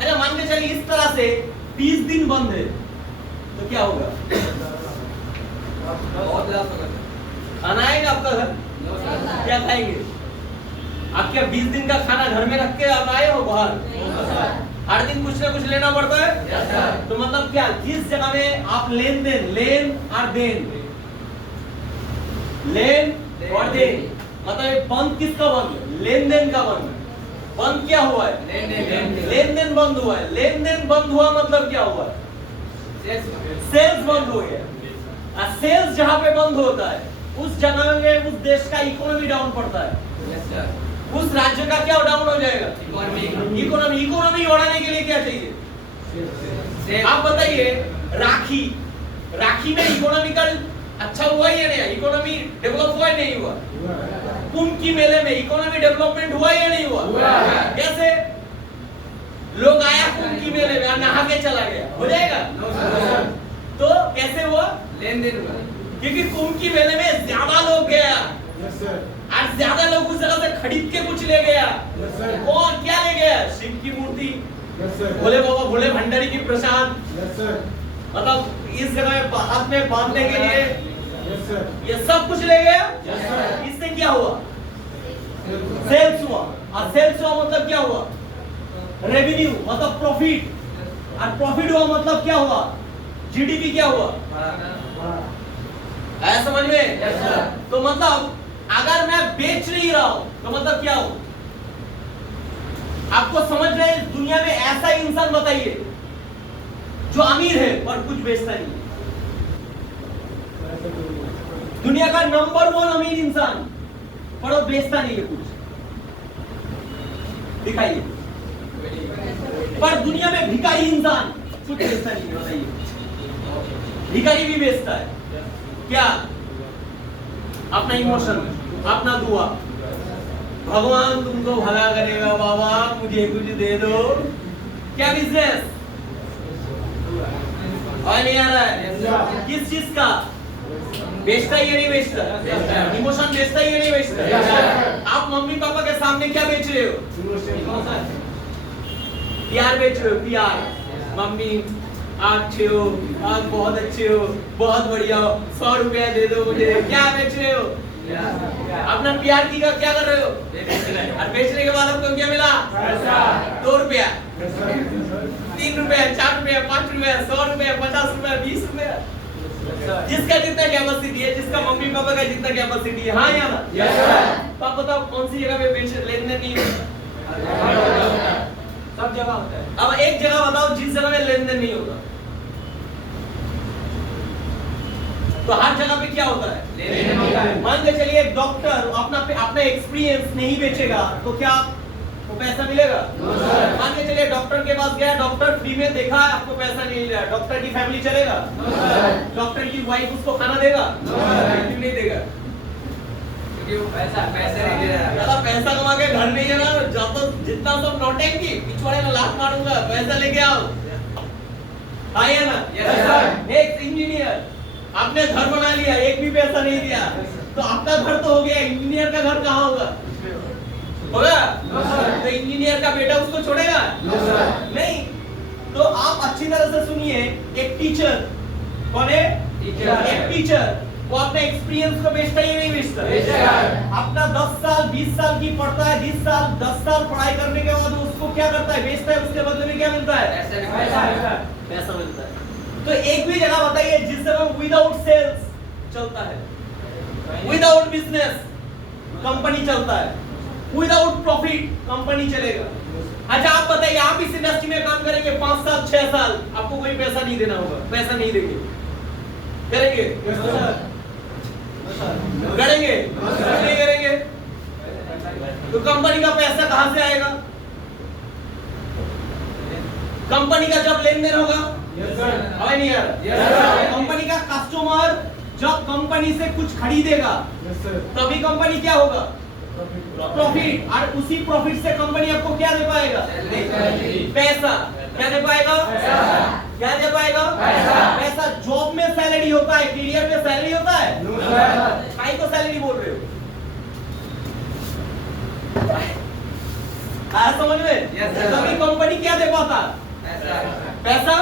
अच्छा मान के चलिए इस तरह से 20 दिन बंद है तो क्या होगा? बहुत लॉस होगा सर। खाना आएगा आपका घर? No sir. क्या खाएंगे? आप क्या 20 दिन का खाना घर में रख के आप आए हो बाहर? हर दिन कुछ ना कुछ लेना पड़ता है। Yes sir. तो मतलब क्या, जिस जगह में आप लेन देन, लेन और देन, लेन और देन, मतलब ये बंद किसका बंद है? लेन देन का बंद है। बंद क्या हुआ है? लेन देन बंद हुआ है। लेन देन बंद हुआ मतलब क्या हुआ है? सेल्स बंद हो गया। और सेल्स जहां पे बंद होता है उस जगह में उस देश का इकोनॉमी डाउन पड़ता है। Yes sir. उस राज्य का क्या डाउन हो जाएगा? इकोनॉमी। इकोनॉमी बढ़ाने के लिए क्या चाहिए? सेल। आप बताइए, राखी में इकोनॉमिकल अच्छा हुआ या नहीं? इकोनॉमी डेवलप हुआ या नहीं हुआ? कुंभ की मेले में इकोनॉमी डेवलपमेंट हुआ या नहीं हुआ? कैसे? लोग आया कुंभ की मेले में और नहा के चला गया, हो जाएगा? No sir. तो कैसे हुआ? लेन देन हुआ। क्योंकि कुंभ की मेले में ज्यादा लोग गया और ज्यादा लोग उस जगह से खरीद के कुछ ले गया। कौन क्या ले गया? शिव की मूर्ति, भोले बाबा, भोले भंडारी की प्रसाद, मतलब इस जगह में हाथ में बांधने के लिए ये सब कुछ ले गया। इससे क्या हुआ? सेल्स हुआ। और सेल्स हुआ मतलब क्या हुआ? रेवेन्यू मतलब प्रॉफिट। और प्रॉफिट हुआ मतलब क्या हुआ? जीडीपी क्या हुआ? है समझ में? Yes sir. तो मतलब अगर मैं बेच नहीं रहा हूं तो मतलब क्या हो? आपको समझ रहे हैं? दुनिया में ऐसा इंसान बताइए जो अमीर है पर कुछ बेचता नहीं है। दुनिया का नंबर 1 अमीर इंसान पर वो बेचता नहीं है कुछ। दिखाइए। पर दुनिया में भिखारी इंसान कुछ बेचता नहीं है, बताइए। भिखारी भी बेचता है क्या? अपना इमोशन, अपना दुआ, भगवान तुमको भला करेगा बाबा, मुझे कुछ दे दो। क्या बिजनेस? और नहीं आ रहा है? किस चीज का? बेचता ही नहीं बेचता? इमोशन बेचता ही नहीं बेचता? आप मम्मी पापा के सामने क्या बेच रहे हो? प्यार बेच रहे हो। प्यार, मम्मी आप अच्छे हो, आप बहुत अच्छे हो, बहुत बढ़िया हो, 100 रुपया दे दो मुझे। क्या बेच रहे हो? अपना प्यार की का क्या कर रहे हो? और बेचने के बाद आपको क्या मिला? 2 रुपया, 3 रुपया, 4 रुपया, 5 रुपया, 100 रुपया, 50 रुपया, 20 रुपया। जिसका जितना कैपेसिटी है, जिसका मम्मी पापा का जितना कैपेसिटी है। हाँ या ना? तो आप बताओ कौन सी जगह पे बेच लेन देन नहीं होता? सब जगह होता है। अब एक जगह बताओ जिस जगह में लेन देन नहीं होता। तो हर जगह पे क्या होता है? मान के चलिए एक डॉक्टर अपना एक्सपीरियंस नहीं बेचेगा तो क्या वो पैसा मिलेगा? मान के चलिए डॉक्टर के पास गया, डॉक्टर फ्री में देखा, आपको पैसा नहीं मिल रहा, डॉक्टर की फैमिली चलेगा? डॉक्टर की वाइफ उसको खाना देगा? क्यों नहीं देगा? क्योंकि वो पैसा नहीं दे रहा है। ज्यादा पैसा कमा के घर नहीं है ना, ज्यादा जितना सब नौटंकी, पिछवाड़े में लात मारूंगा, पैसा लेके आओ। आइए ना? Yes, sir. एक इंजीनियर आपने घर बना लिया, एक भी पैसा नहीं दिया, तो आपका घर तो हो गया, इंजीनियर का घर कहाँ होगा? होगा? तो इंजीनियर का बेटा उसको छोड़ेगा? नहीं। तो आप अच्छी तरह से सुनिए, एक टीचर, कौन है? टीचर। एक टीचर वो अपने एक्सपीरियंस को बेचता है या नहीं बेचता बेचेगा। अपना 10 साल 20 साल की पढ़ता है, 10 साल पढ़ाई करने के बाद उसको क्या करता है, बेचता है, उसके बदले में क्या मिलता है, पैसा मिलता है। तो एक भी जगह बताइए जिस जगह विदाउट सेल्स चलता है, विदाउट बिजनेस कंपनी चलता है, विदाउट प्रॉफिट कंपनी चलेगा। अच्छा आप बताइए, आप इस इंडस्ट्री में काम करेंगे 5 साल 6 साल, आपको कोई पैसा नहीं देना होगा, पैसा नहीं देंगे, करेंगे करेंगे नहीं करेंगे? तो कंपनी का पैसा कहां से आएगा? कंपनी का जब लेन देन होगा, हमें नहीं यार, कंपनी का कस्टमर जब कंपनी से कुछ खरीदेगा तभी कंपनी क्या होगा, प्रॉफिट, और उसी प्रॉफिट से कंपनी आपको क्या दे पाएगा, पैसा। क्या दे पाएगा, क्या दे पाएगा, पैसा। जॉब में सैलरी होता है, करियर में सैलरी होता है, काहे को सैलरी बोल रहे हो? समझ में? तभी कंपनी क्या दे पाता, पैसा।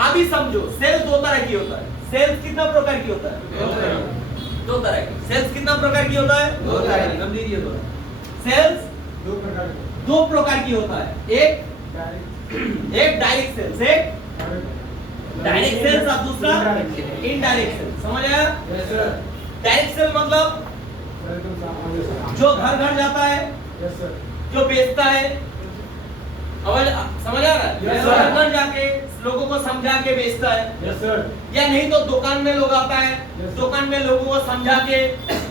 अभी समझो, सेल्स दो तरह की होता है। सेल्स कितना प्रकार की होता है, दो तरह की। सेल्स कितना प्रकार की होता है, दो तरह की। समझिए दो। सेल्स दो प्रकार की होता है, एक डायरेक्ट सेल्स, एक डायरेक्ट सेल्स और दूसरा इनडायरेक्ट सेल्स। समझ आया? डायरेक्ट सेल मतलब जो घर घर जाता है, जो बेचता है, समझ आ रहा है? घर घर जाके लोगों को समझा के बेचता है, या नहीं तो दुकान में लोग आता है, दुकान में लोगों को समझा के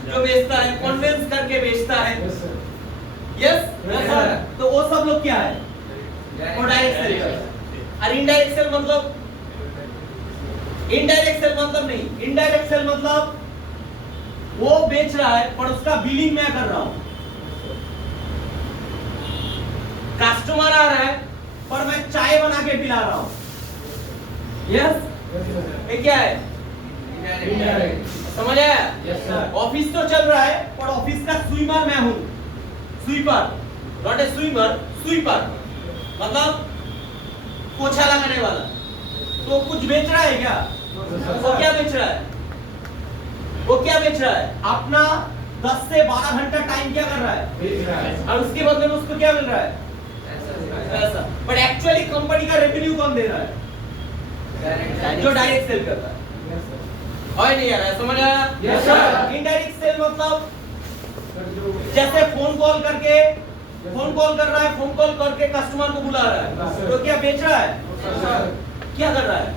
जो बेचता है, कन्विंस करके बेचता है। Yes sir. तो वो सब लोग क्या है, वो डायरेक्ट सेल करता है। और इनडायरेक्ट सेल मतलब, इनडायरेक्ट सेल मतलब नहीं, इनडायरेक्ट सेल मतलब वो बेच रहा है पर उसका बिलिंग मैं कर रहा हूं। कस्टमर आ रहा है पर मैं चाय बना के पिला रहा हूं। यस, ये क्या है, समझ आया? ऑफिस तो चल रहा है पर ऑफिस का स्वीपर मैं हूं, sweeper, not a sweeper, sweeper मतलब पोछा लगाने वाला। तो कुछ बेच रहा है क्या, वो क्या बेच रहा है, वो क्या बेच रहा है, अपना 10 से 12 घंटा टाइम क्या कर रहा है, और उसके बदले में उसको क्या मिल रहा है, पैसा। बट एक्चुअली कंपनी का रेवेन्यू कौन दे रहा है, जो डायरेक्ट सेल करता है। और नहीं आ रहा है, समझ आया? इनडायरेक्ट सेल मतलब जैसे फोन कॉल करके, फोन कॉल कर रहा है, फोन कॉल करके कस्टमर को बुला रहा है, तो क्या बेच रहा है, क्या कर रहा है,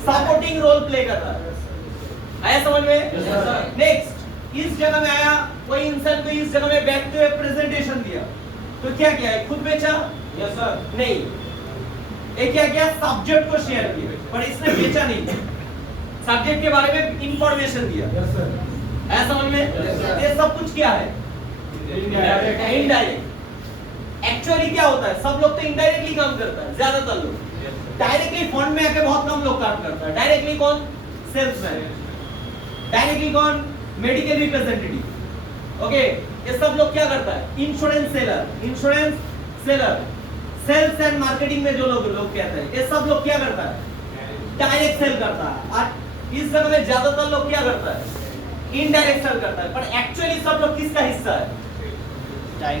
सपोर्टिंग रोल प्ले कर रहा है। आया समझ में? नेक्स्ट, इस जगह में आया कोई इंसान को, इस जगह में बैठते हुए प्रेजेंटेशन दिया, तो क्या किया है, खुद बेचा? Yes sir. नहीं, ये क्या किया, सब्जेक्ट को शेयर किया, पर इसने बेचा नहीं, सब्जेक्ट के बारे में इंफॉर्मेशन दिया। Yes sir. आया समझ में? ये सब कुछ क्या है, इनडायरेक्ट। एक्चुअली क्या होता है, सब लोग तो इनडायरेक्टली काम करता है, ज्यादातर लोग। डायरेक्टली फंड में आके बहुत कम लोग काम करता है। डायरेक्टली कौन, सेल्समैन। डायरेक्टली कौन, मेडिकल रिप्रेजेंटेटिव। ओके, ये सब लोग क्या करता है, insurance seller, insurance seller, sales and marketing में जो लोग कहते हैं, ये सब लोग क्या करता है, डायरेक्ट सेल करता है। और इस जगह में ज्यादातर लोग क्या करता है, इनडायरेक्ट सेल करता है। पर एक्चुअली सब लोग किसका हिस्सा है,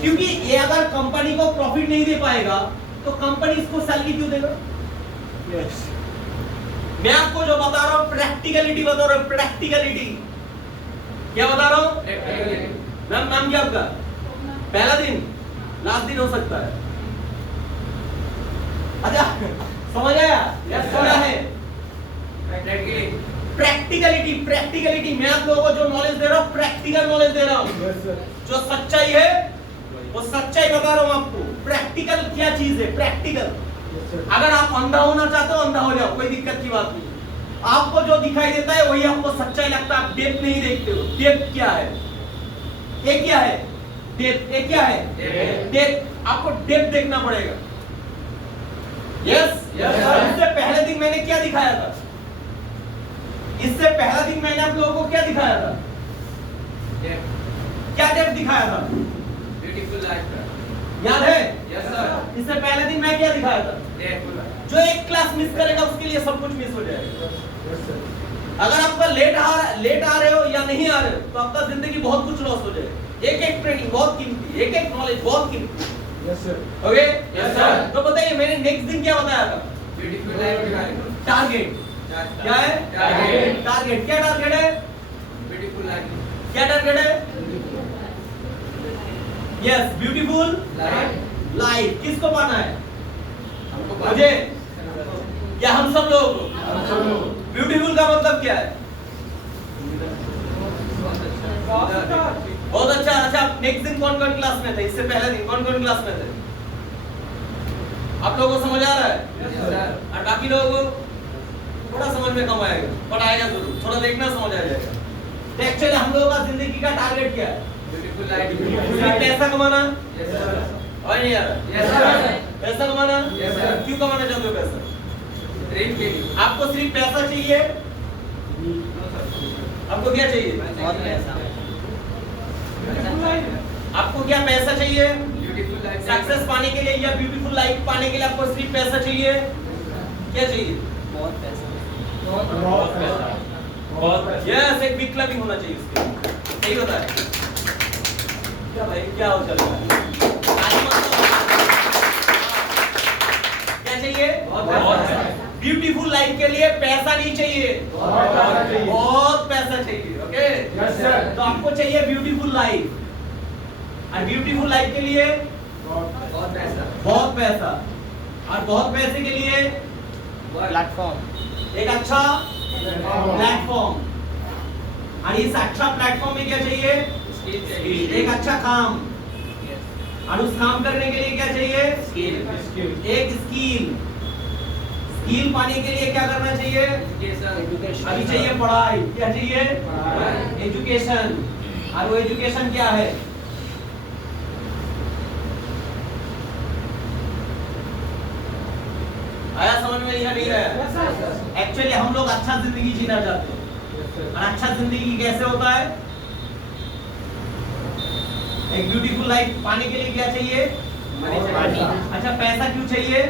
क्योंकि ये अगर कंपनी को प्रॉफिट नहीं दे पाएगा तो कंपनी इसको सैलरी क्यों देगा। यस, मैं आपको जो बता रहा हूं प्रैक्टिकलिटी बता रहा हूं, प्रैक्टिकलिटी। क्या बता रहा हूं, मैम नाम क्या आपका, पहला दिन, लास्ट दिन हो सकता है। अच्छा समझ आया, क्या है प्रैक्टिकलिटी। प्रैक्टिकलिटी मैं आप लोगों को जो नॉलेज दे रहा हूं, प्रैक्टिकल नॉलेज दे रहा हूं। जो सच्चाई है वो सच्चाई बता रहा हूं आपको। प्रैक्टिकल क्या चीज है, प्रैक्टिकल। अगर आप अंधा होना चाहते हो, अंधा हो जाओ, कोई दिक्कत की बात नहीं। आपको जो दिखाई देता है वही आपको सच्चाई लगता है, आप डेप्थ नहीं देखते हो। डेप्थ क्या है, ये क्या है, डेप्थ, ये क्या है, डेप्थ। आपको डेप्थ देखना पड़ेगा। यस, इससे पहले दिन मैंने क्या दिखाया था, इससे पहला दिन मैंने आप लोगों को क्या दिखाया था, क्या डेप्थ दिखाया था, ब्यूटीफुल लाइफ। याद है? Yes sir. इससे पहले दिन मैं क्या दिखाया था, डेप्थ। जो एक क्लास मिस करेगा उसके लिए सब कुछ मिस हो जाएगा। अगर आपका लेट आ रहे हो या नहीं आ रहे हो तो आपका जिंदगी बहुत कुछ लॉस हो जाएगा। एक एक ट्रेनिंग बहुत कीमती, एक एक नॉलेज बहुत कीमती। Yes sir. Okay yes sir. तो बताइए मैंने नेक्स्ट दिन क्या बताया था? Beautiful life. टारगेट क्या है? टारगेट। टारगेट क्या टारगेट है? Beautiful life. क्या टारगेट है? Yes beautiful life. लाइफ। किसको पाना है? हमको मुझे या हम सब लोगों को? ब्यूटीफुल का मतलब क्या है? बहुत अच्छा। अच्छा नेक्स्ट दिन कौन कौन क्लास में थे? इससे पहले दिन कौन कौन क्लास में थे? आप लोगों को समझ आ रहा है? Yes sir. और बाकी लोगों को थोड़ा समझ में कम आएगा, पर आएगा जरूर। थोड़ा देखना समझ आ जाएगा। तो एक्चुअली हम लोगों का जिंदगी का टारगेट क्या है? Beautiful life. सिर्फ पैसा कमाना? Yes sir. और नहीं यार यस सर। पैसा कमाना? Yes sir. क्यों कमाना चाहते हो पैसा? ड्रीम के लिए। आपको सिर्फ पैसा चाहिए? आपको क्या चाहिए? बहुत पैसा। आपको क्या पैसा चाहिए? Beautiful life. सक्सेस पाने के लिए या ब्यूटीफुल लाइफ पाने के लिए आपको सिर्फ पैसा चाहिए? क्या चाहिए? बहुत पैसा। बहुत पैसा। बहुत यस एक बिग क्लबिंग होना चाहिए उसके। सही होता है क्या भाई? क्या हो चल रहा है? क्या चाहिए? बहुत ब्यूटीफुल लाइफ के लिए पैसा नहीं चाहिए, बहुत पैसा चाहिए। Okay yes sir. तो आपको चाहिए ब्यूटीफुल लाइफ, और ब्यूटीफुल लाइफ के लिए बहुत पैसा। बहुत पैसा, और बहुत पैसे के लिए प्लेटफॉर्म। एक अच्छा प्लेटफॉर्म। और इस अच्छा प्लेटफॉर्म में क्या चाहिए? स्किल चाहिए। एक अच्छा काम, और उस काम करने के लिए क्या चाहिए? स्किल। एक स्किल। स्किल पाने के लिए क्या करना चाहिए? एजुकेशन। अभी चाहिए पढ़ाई। क्या चाहिए? पढ़ाई। एजुकेशन। और वो एजुकेशन क्या है? आया समझ में या नहीं आया? एक्चुअली हम लोग अच्छा जिंदगी जीना चाहते हैं, और अच्छा जिंदगी कैसे होता है? एक ब्यूटीफुल लाइफ पाने के लिए क्या चाहिए? पानी। अच्छा पैसा क्यों चाहिए?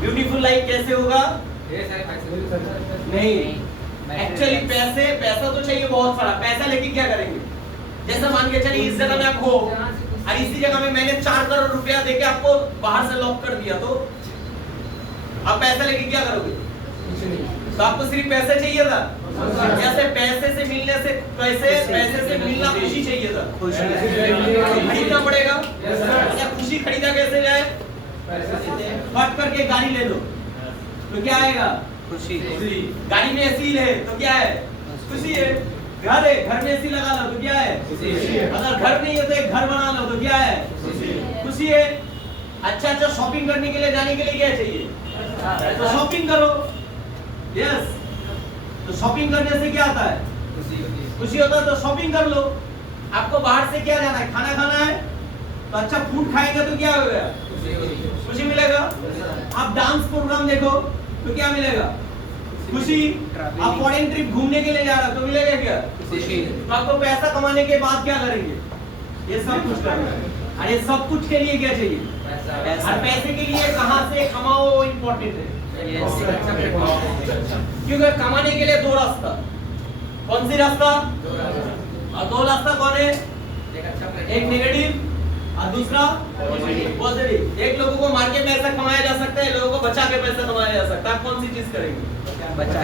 ब्यूटीफुल लाइफ कैसे होगा? ढेर सारे पैसे। नहीं एक्चुअली पैसा तो चाहिए बहुत सारा। पैसा लेके क्या करेंगे? जैसे मान के चलिए इस जगह में आप हो, और इसी जगह में मैंने 4 करोड़ रुपया देके आपको बाहर से लॉक कर दिया, तो आप पैसा लेके क्या करोगे? तो आपको सिर्फ पैसे चाहिए था? जैसे पैसे से मिलने से पैसे से मिलना खुशी चाहिए था, खरीदना पड़ेगा। अच्छा खुशी खरीदा कैसे जाए? फट करके गाड़ी ले लो तो क्या आएगा? खुशी। गाड़ी में एसी है तो क्या है? खुशी है। घर है, घर में एसी लगा लो तो क्या है? अगर घर नहीं है तो एक घर बना लो तो क्या है? खुशी है। अच्छा अच्छा शॉपिंग करने के लिए जाने के लिए क्या चाहिए? तो शॉपिंग करो। यस तो शॉपिंग करने से क्या आता है? खुशी होता है। तो शॉपिंग कर लो। आपको बाहर से क्या जाना है? खाना खाना है, तो अच्छा फूड खाएंगे तो क्या होगा? खुशी मिलेगा। आप डांस प्रोग्राम देखो तो क्या मिलेगा? खुशी। आप फॉरेन ट्रिप घूमने के लिए जा रहे हो तो मिलेगा क्या? खुशी। तो आपको पैसा कमाने के बाद क्या करेंगे? ये सब कुछ करना है। और ये सब कुछ के लिए क्या चाहिए? और पैसे के लिए कहाँ से कमाओ वो इम्पोर्टेंट है। क्योंकि कमाने के लिए 2 रास्ता। कौन सी रास्ता? और 2 रास्ता कौन है? एक नेगेटिव और दूसरा पॉजिटिव। एक लोगों को मार के पैसा कमाया जा सकता है, लोगों को बचा के पैसा कमाया जा सकता है। आप कौन सी चीज करेंगे? बचा।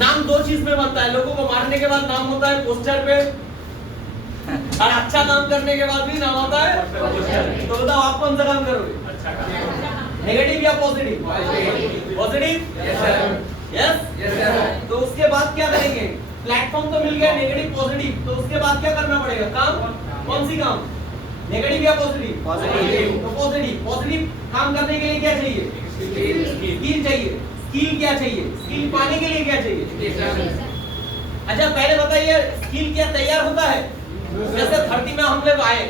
नाम 2 चीज में बनता है। लोगों को मारने के बाद नाम होता है पोस्टर पे, और अच्छा काम करने के बाद भी नाम होता है पोस्टर पे। तो बताओ आप कौन सा काम करोगे? नेगेटिव या पॉजिटिव? पॉजिटिव। यस। तो उसके बाद क्या करेंगे? प्लेटफॉर्म तो मिल गया नेगेटिव पॉजिटिव, तो उसके बाद क्या करना पड़ेगा? काम कौन सी काम? नेगेटिव या पॉजिटिव? पॉजिटिव। तो पॉजिटिव काम करने के लिए क्या चाहिए? स्किल चाहिए। स्किल क्या चाहिए? स्किल पाने के लिए क्या चाहिए? अच्छा पहले बताइए स्किल क्या तैयार होता है? जैसे धरती में हम लोग आए,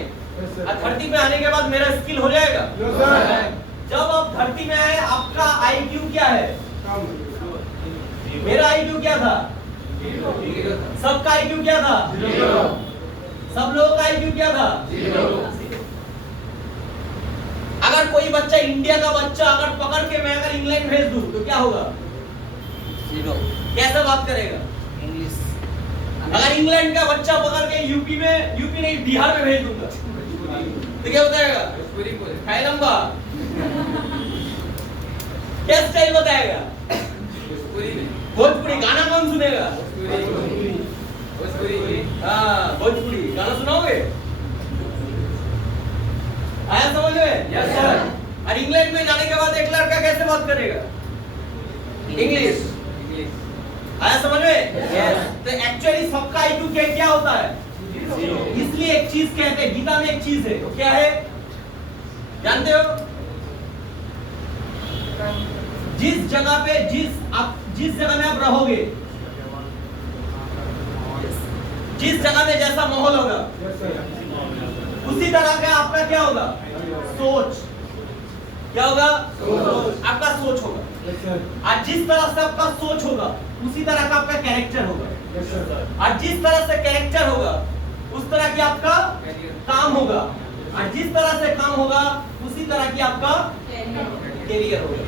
और धरती में आने के बाद मेरा स्किल हो जाएगा? जब आप धरती में आए आपका आईक्यू क्या है? मेरा आईक्यू क्या था? सबका आईक्यू क्या था? सब लोगों का आईक्यू क्या था? अगर कोई बच्चा इंडिया का बच्चा अगर पकड़ के मैं अगर इंग्लैंड भेज दूं तो क्या होगा? जीरो कैसे बात करेगा? इंग्लिश अगर इंग्लैंड का बच्चा पकड़ के यूपी नहीं बिहार में भेज दूंगा तो क्या बताएगा? भोजपुरी बोले खाए लंबा क्या स्टाइल बताएगा? भोजपुरी में भोजपुरी गाना कौन सुनेगा? भोजपुरी हाँ भोजपुरी गाना सुनाओगे? आया समझ में? यस सर और इंग्लैंड में जाने के बाद एक लड़का कैसे बात करेगा? इंग्लिश। इंग्लिश आया समझ में? Yes. तो एक्चुअली सबका IQ क्या होता है? इसलिए एक चीज कहते हैं, गीता में एक चीज है, तो क्या है जानते हो? जिस जगह में आप रहोगे, जिस जगह में जैसा माहौल होगा उसी तरह का आपका क्या होगा? सोच। क्या होगा? सोच। आपका सोच होगा। और जिस तरह से आपका सोच होगा उसी तरह का आपका कैरेक्टर होगा। और जिस तरह से कैरेक्टर होगा उस तरह की आपका काम होगा। और जिस तरह से काम होगा उसी तरह की आपका कैरियर होगा।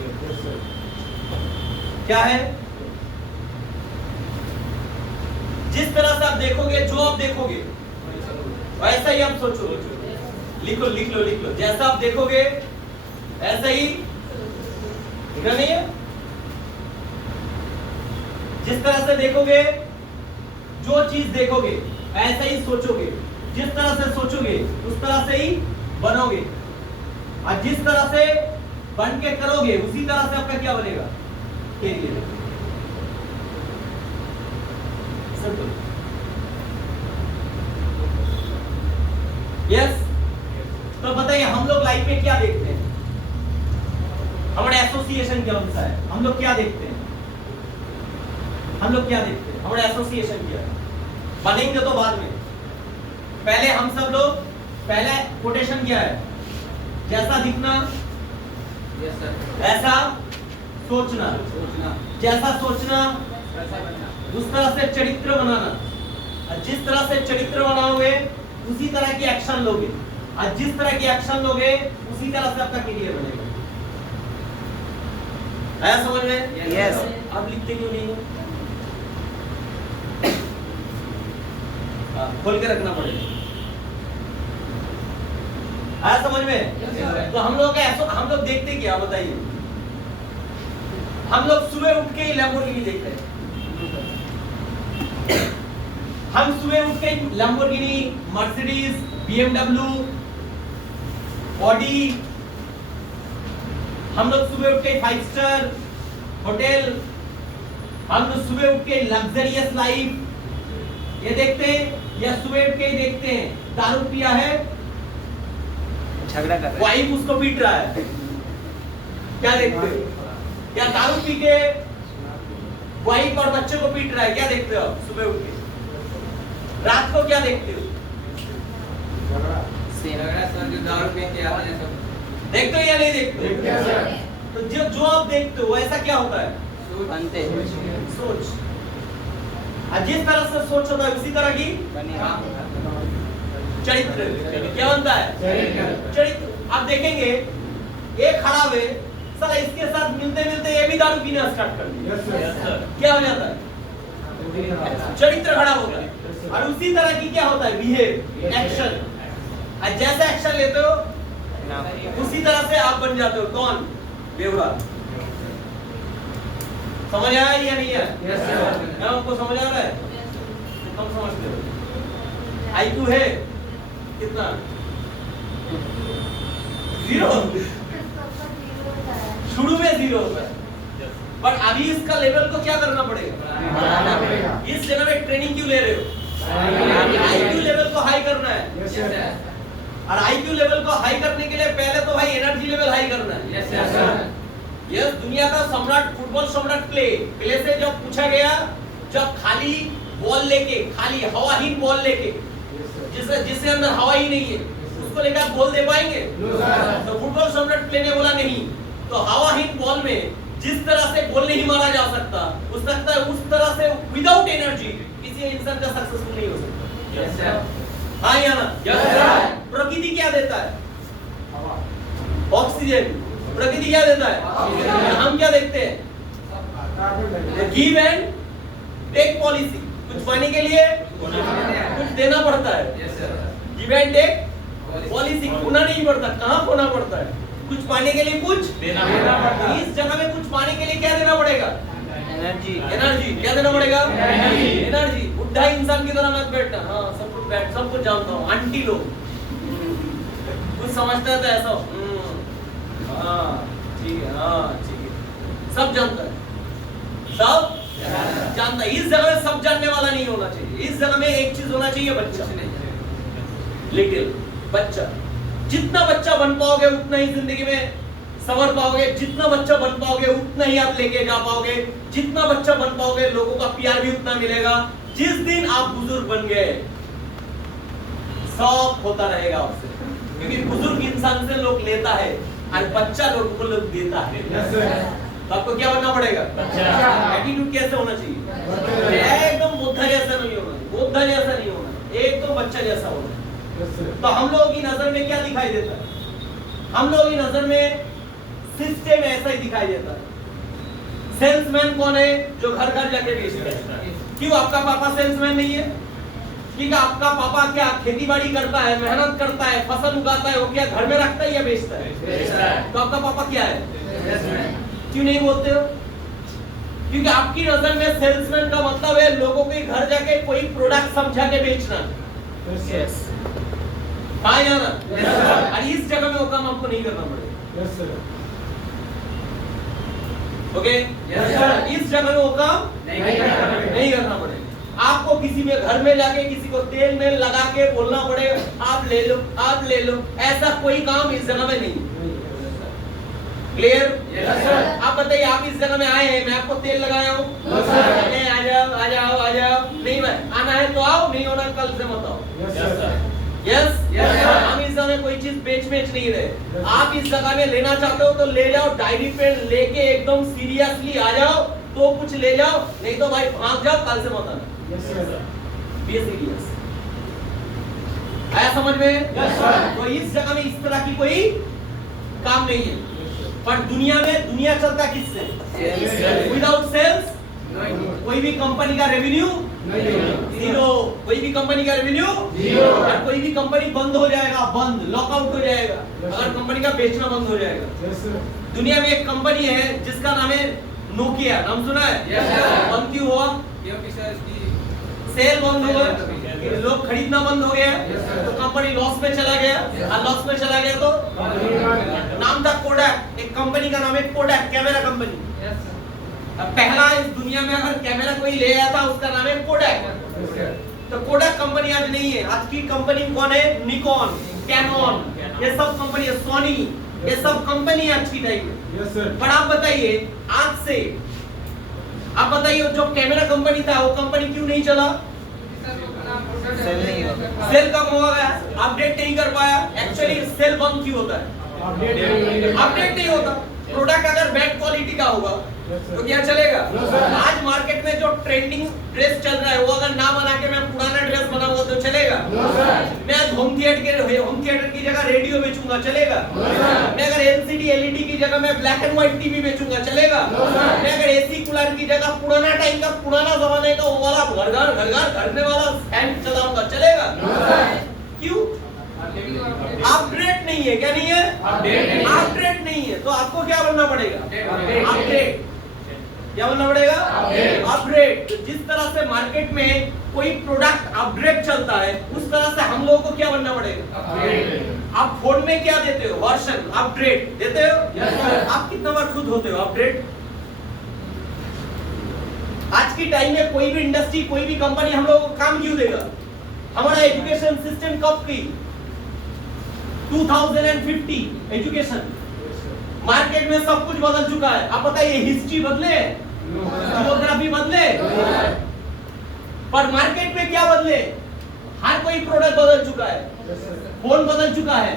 क्या है? जिस तरह से आप देखोगे, जो आप देखोगे वैसा ही आप सोचोगे। लिख लो जैसा आप देखोगे ऐसा ही लिखना नहीं है? जिस तरह से देखोगे, जो चीज देखोगे ऐसा ही सोचोगे। जिस तरह से सोचोगे उस तरह से ही बनोगे। और जिस तरह से बन के करोगे उसी तरह से आपका क्या बनेगा? कैरियर। सिंपल। यस। तो बताइए हम लोग लाइफ में क्या देखते हैं? हमारे एसोसिएशन क्या होता है? हम लोग क्या देखते हैं? हमारे एसोसिएशन क्या है? बनेंगे तो बाद में। पहले हम सब लोग पहले कोटेशन क्या है? जैसा दिखना यस सर ऐसा सोचना। जैसा सोचना ऐसा बनना उस तरह से चरित्र बनाना। और जिस तरह से चरित्र बनाओगे उसी तरह की एक्शन लोगे। और जिस तरह की एक्शन लोगे उसी तरह से आपका कैरियर बनेगा। आया समझ में? Yes. आप लिखते क्यों नहीं हो? खोल के रखना पड़ेगा। आया समझ में? Yes, sir. तो हम लोग देखते क्या बताइए? हम लोग सुबह उठ के ही लैम्बोर्गिनी देखते हैं। हम सुबह उठ के लैम्बोर्गिनी, मर्सिडीज, BMW, ऑडी, हम लोग सुबह उठ के 5 स्टार होटल, हम लोग सुबह उठ के लग्जरियस लाइफ ये देखते हैं। या सुबह उठ के ही देखते हैं दारू पिया है, झगड़ा कर रहे वाइफ उसको पीट रहा है, क्या देखते हो? या दारू पी के वाइफ और बच्चे को पीट रहा है, क्या देखते हो आप सुबह उठ के? रात को क्या देखते हो? झगड़ा सर जो दारू पी के आते हैं सब देखते हो या नहीं देखते हो? देखते हैं सर। तो जो आप देखते हो वैसा क्या होता है? बनते सोच। और जिस तरह से सोच होता है उसी तरह की चरित्र क्या बनता है? चरित्र। आप देखेंगे एक खड़ा हुए साला इसके साथ मिलते मिलते ये भी दारू पीना स्टार्ट कर दिया, क्या हो जाता है? चरित्र खड़ा हो गया। और उसी तरह की क्या होता है? Behave, action. और जैसा एक्शन लेते हो उसी तरह से आप बन जाते हो। कौन? बेवड़ा। समझ आया या नहीं है? यस सर क्या आपको समझ आ रहा है? कम समझते हो? IQ है कितना? 0। शुरू में 0 होता है, पर अभी इसका लेवल को क्या करना पड़ेगा? बढ़ाना पड़ेगा। इस जगह में ट्रेनिंग क्यों ले रहे हो? IQ लेवल को हाई करना है। Yes sir. और IQ लेवल को हाई करने के लिए पहले तो भाई एनर्जी लेवल हाई करना है। Yes sir yes. दुनिया का सम्राट, फुटबॉल सम्राट प्ले से जब पूछा गया, जब खाली बॉल लेके, खाली हवाहीन बॉल लेके, जिसके अंदर हवा ही नहीं है, उसको लेकर आप बॉल दे पाएंगे? तो फुटबॉल सम्राट प्ले ने बोला नहीं। तो हवाहीन बॉल में जिस तरह से गोल नहीं मारा जा सकता, उस तरह से विदाउट एनर्जी किसी इंसान का सक्सेसफुल नहीं हो सकता। यस सर हाँ या ना? यस सर प्रकृति क्या देता है? ऑक्सीजन। प्रकृति क्या देता है? ऑक्सीजन। हम क्या देखते हैं? गिव एंड टेक पॉलिसी, कुछ पाने के लिए कुछ देना पड़ता है। Yes, sir. Give and take policy, खोना नहीं पड़ता। कहाँ खोना पड़ता है? कुछ पाने के लिए कुछ देना पड़ता है। इस जगह में कुछ पाने के लिए क्या देना पड़ेगा? Energy energy. क्या देना पड़ेगा? एनर्जी। एनर्जी। बुढ़ा इंसान की तरह मत बैठना। हाँ, सब कुछ बैठ, सब कुछ जानता हूँ। आंटी लोग कुछ समझता है तो ऐसा हाँ ठीक है, हाँ ठीक है, सब जानता है, सब जानता है। इस जगह में सब जानने वाला नहीं होना चाहिए। इस जगह में एक चीज होना चाहिए, बच्चा, लिटिल बच्चा। जितना बच्चा बन पाओगे उतना ही जिंदगी में संवर पाओगे। जितना बच्चा बन पाओगे उतना ही आप लेके जा पाओगे। जितना बच्चा बन पाओगे लोगों का प्यार भी उतना मिलेगा। जिस दिन आप बुजुर्ग बन गए सब होता रहेगा आपसे, क्योंकि बुजुर्ग इंसान से लोग लेता है और बच्चा लोगों को लोग देता है। तो आपको क्या बनना पड़ेगा? एटीट्यूड कैसे होना चाहिए? एकदम बुद्धा जैसा नहीं होना, बुद्धा जैसा नहीं होना, एकदम बच्चा जैसा होना। तो हम लोगों की नजर में क्या दिखाई देता है? हम लोगों की नजर में सिस्टम ऐसा ही दिखाई देता है। सेल्समैन कौन है? जो घर घर जाके बेचता है। क्यों आपका पापा सेल्समैन नहीं है? ठीक है, आपका पापा क्या खेती बाड़ी करता है, मेहनत करता है, फसल उगाता है, वो क्या घर में रखता है या बेचता है? तो आपका पापा क्या है? क्यों नहीं बोलते हो? क्योंकि आपकी नजर में सेल्समैन का मतलब है लोगों के घर जाके कोई प्रोडक्ट समझा के बेचना। यस हाँ या ना? और इस जगह में वो काम आपको नहीं करना पड़ेगा। ओके? इस जगह में वो काम नहीं करना पड़ेगा। आपको किसी में घर में जाके किसी को तेल में लगा के बोलना पड़ेगा आप ले लो, आप ले लो, ऐसा कोई काम इस जगह में नहीं। क्लियर? आप बताइए, आप इस जगह में आए हैं, मैं आपको तेल लगाया हूँ? आ जाओ आ जाओ आ जाओ, नहीं मैं आना है तो आओ, नहीं होना कल से मत आओ। यस, हम इस जगह में कोई चीज बेच नहीं रहे। आप इस जगह में लेना चाहते हो तो ले जाओ, डायरी पेन लेके एकदम सीरियसली आ जाओ, तो कुछ ले जाओ, नहीं तो भाई भाग जाओ, कल से मत आना। Be serious. आया समझ में? तो इस जगह में इस तरह की कोई काम नहीं है। पर दुनिया में दुनिया चलता किससे? विदाउट सेल्स कोई भी कंपनी का रेवेन्यू जीरो। कोई भी कंपनी का रेवेन्यू जीरो। और कोई भी कंपनी बंद हो जाएगा, बंद, लॉकआउट हो जाएगा अगर कंपनी का बेचना बंद हो जाएगा। दुनिया में एक कंपनी है जिसका नाम है नोकिया, नाम सुना है? बंद क्यों हुआ? सेल बंद हुआ, लोग खरीदना बंद हो गया, तो कंपनी लॉस में चला गया। और लॉस में चला गया तो नाम था कोडैक। एक कंपनी का नाम है कोडैक, कैमरा कंपनी। पहला इस दुनिया में अगर कैमरा कोई ले आया था उसका नाम है कोडैक। तो कोडैक कंपनी आज नहीं है। आज की कंपनी कौन है? निकॉन, कैनन, ये सब कंपनी है, सोनी, ये सब कंपनी है आज की टाइम में। पर आप बताइए, आज से आप बताइए जो कैमरा कंपनी था वो कंपनी क्यों नहीं चला? सेल नहीं होगा, सेल कम हो गया, अपडेट नहीं कर पाया। एक्चुअली सेल बंद क्यों होता है? अपडेट नहीं होता। प्रोडक्ट अगर बैड क्वालिटी का होगा तो क्या चलेगा? आज मार्केट में जो ट्रेंडिंग ड्रेस चल रहा है वो अगर ना बना के मैं पुराना ड्रेस बनाऊंगा तो चलेगा? मैं आज होम थिएटर की जगह रेडियो बेचूंगा, चलेगा? मैं अगर एलसीडी एलईडी की जगह मैं ब्लैक एंड व्हाइट टीवी बेचूंगा, चलेगा? मैं अगर एसी कूलर की जगह पुराना टाइम का, पुराना जमाने का वो वाला घरने वाला फैन चलाऊंगा, चलेगा? क्यों? अपडेट नहीं है। क्या नहीं है? अपडेट नहीं है। तो आपको क्या बनना पड़ेगा? अपडेट। क्या बनना पड़ेगा? अपडेट। जिस तरह से मार्केट में कोई प्रोडक्ट अपडेट चलता है उस तरह से हम लोगों को क्या बनना पड़ेगा? आप फोन में क्या देते हो? वर्जन अपडेट देते हो? आप कितना बार खुद होते हो अपडेट? आज की टाइम में कोई भी इंडस्ट्री, कोई भी कंपनी हम लोगों को काम क्यों देगा? हमारा एजुकेशन सिस्टम कब की? 2050 एजुकेशन। मार्केट में सब कुछ बदल चुका है। आप बताइए, हिस्ट्री बदले, जियोग्राफी बदले, पर मार्केट में क्या बदले? हर कोई प्रोडक्ट बदल चुका है। फोन बदल चुका है,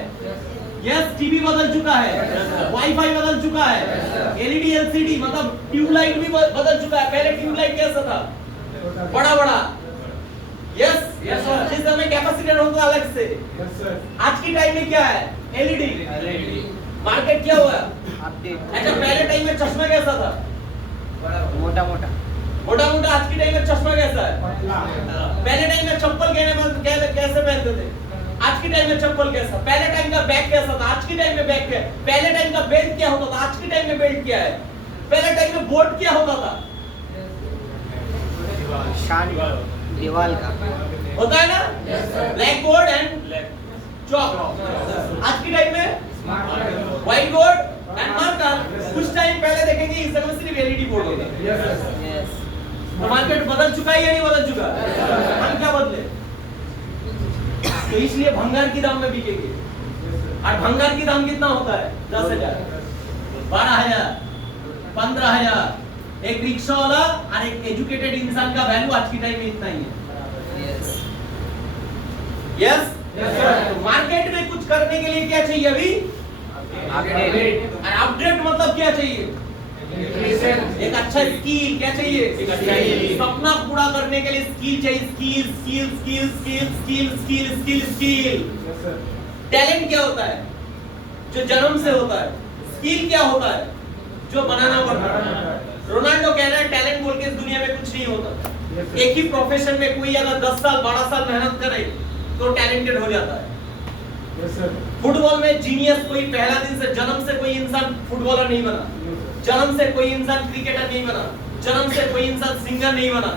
यस, टीवी बदल चुका है, वाईफाई बदल चुका है, एलईडी एलसीडी मतलब ट्यूबलाइट भी बदल चुका है। पहले ट्यूबलाइट कैसा था? बड़ा बड़ा, यस, जिस समय कैपेसिटर होता अलग से। आज की टाइम में क्या है? एलईडी। मार्केट क्या हुआ? अपडेट। अच्छा, पहले टाइम में चश्मा कैसा था? मोटा मोटा मोटा मोटा आज के टाइम में चश्मा कैसा है? पहले टाइम में चप्पल कैसे पहनते थे? आज के टाइम में चप्पल कैसा? पहले टाइम का बैग कैसा था? आज के टाइम में बैग क्या है? पहले टाइम का बेल्ट क्या होता था? आज के टाइम में बेल्ट क्या है? पहले टाइम में बोर्ड क्या होता था? शान दीवाल का होता है ना, ब्लैक बोर्ड एंड चॉक। आज के टाइम में व्हाइट बोर्ड एंड मार्कर। कुछ टाइम पहले देखेंगे इस जगह में सिर्फ एलईडी बोर्ड होता है। यस तो मार्केट बदल चुका है या नहीं बदल चुका? हम क्या बदले? तो इसलिए भंगार की दाम में बिकेगी। और भंगार की दाम कितना होता है? 10,000, 12,000, 15,000। एक रिक्शा वाला और एक एजुकेटेड इंसान का वैल्यू आज की टाइम में इतना ही है। यस यस तो मार्केट में कुछ करने के लिए क्या चाहिए अभी? अपडेट और अपडेट मतलब क्या चाहिए? एक अच्छा स्किल। क्या चाहिए? एक अच्छा स्किल। सपना पूरा करने के लिए स्किल चाहिए। Skill skill skill skill skill skill skill skill. Talent क्या होता है? जो जन्म से होता है। स्किल क्या होता है? जो बनाना पड़ता है। रोनाल्डो कह रहा है टैलेंट बोल के इस दुनिया में कुछ नहीं होता। एक ही प्रोफेशन में कोई अगर 10 साल 12 साल मेहनत करे तो टैलेंटेड हो जाता है। फुटबॉल में जीनियस कोई पहला दिन से जन्म से कोई इंसान फुटबॉलर नहीं बना। जन्म से कोई इंसान क्रिकेटर नहीं बना। जन्म से कोई इंसान सिंगर नहीं बना।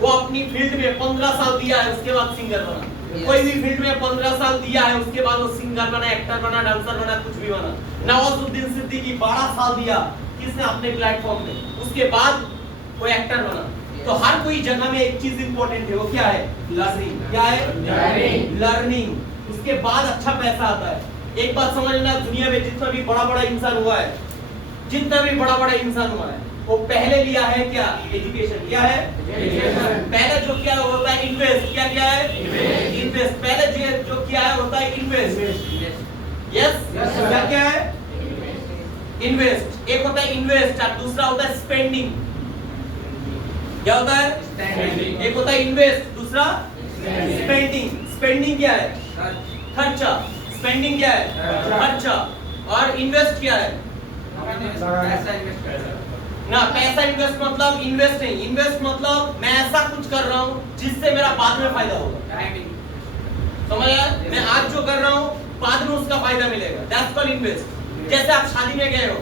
वो अपनी फील्ड में 15 साल दिया है उसके बाद सिंगर बना। कोई भी फील्ड में 15 साल दिया है उसके बाद वो सिंगर बना, एक्टर बना, डांसर बना, कुछ भी बना। नवाजुद्दीन सिद्दीकी 12 साल दिया किसने? अपने प्लेटफॉर्म में, उसके बाद वो एक्टर बना। तो हर कोई जगह में एक चीज इंपॉर्टेंट है, वो क्या है? लर्निंग। क्या है? लर्निंग। उसके बाद अच्छा पैसा आता है। एक बात समझना, दुनिया में जितना भी बड़ा बड़ा इंसान हुआ है, जितना भी बड़ा बड़ा इंसान हुआ है, वो पहले लिया है क्या? एजुकेशन। क्या है? एजुकेशन। पहले जो किया होता है इन्वेस्ट। क्या किया है? इन्वेस्ट। पहले जो किया है होता है इन्वेस्ट। यस क्या है? इन्वेस्ट। एक होता है इन्वेस्ट और दूसरा होता है स्पेंडिंग। क्या होता है? एक होता है इन्वेस्ट, दूसरा स्पेंडिंग। स्पेंडिंग क्या है? खर्चा। स्पेंडिंग क्या है? खर्चा। और इन्वेस्ट क्या है? ना, पैसा इन्वेस्ट मतलब इन्वेस्ट नहीं। इन्वेस्ट मतलब मैं ऐसा कुछ कर रहा हूँ जिससे मेरा बाद में फायदा होगा। समझ आया? मैं आज जो कर रहा हूँ बाद में उसका फायदा मिलेगा। That's called invest. जैसे आप शादी में गए हो,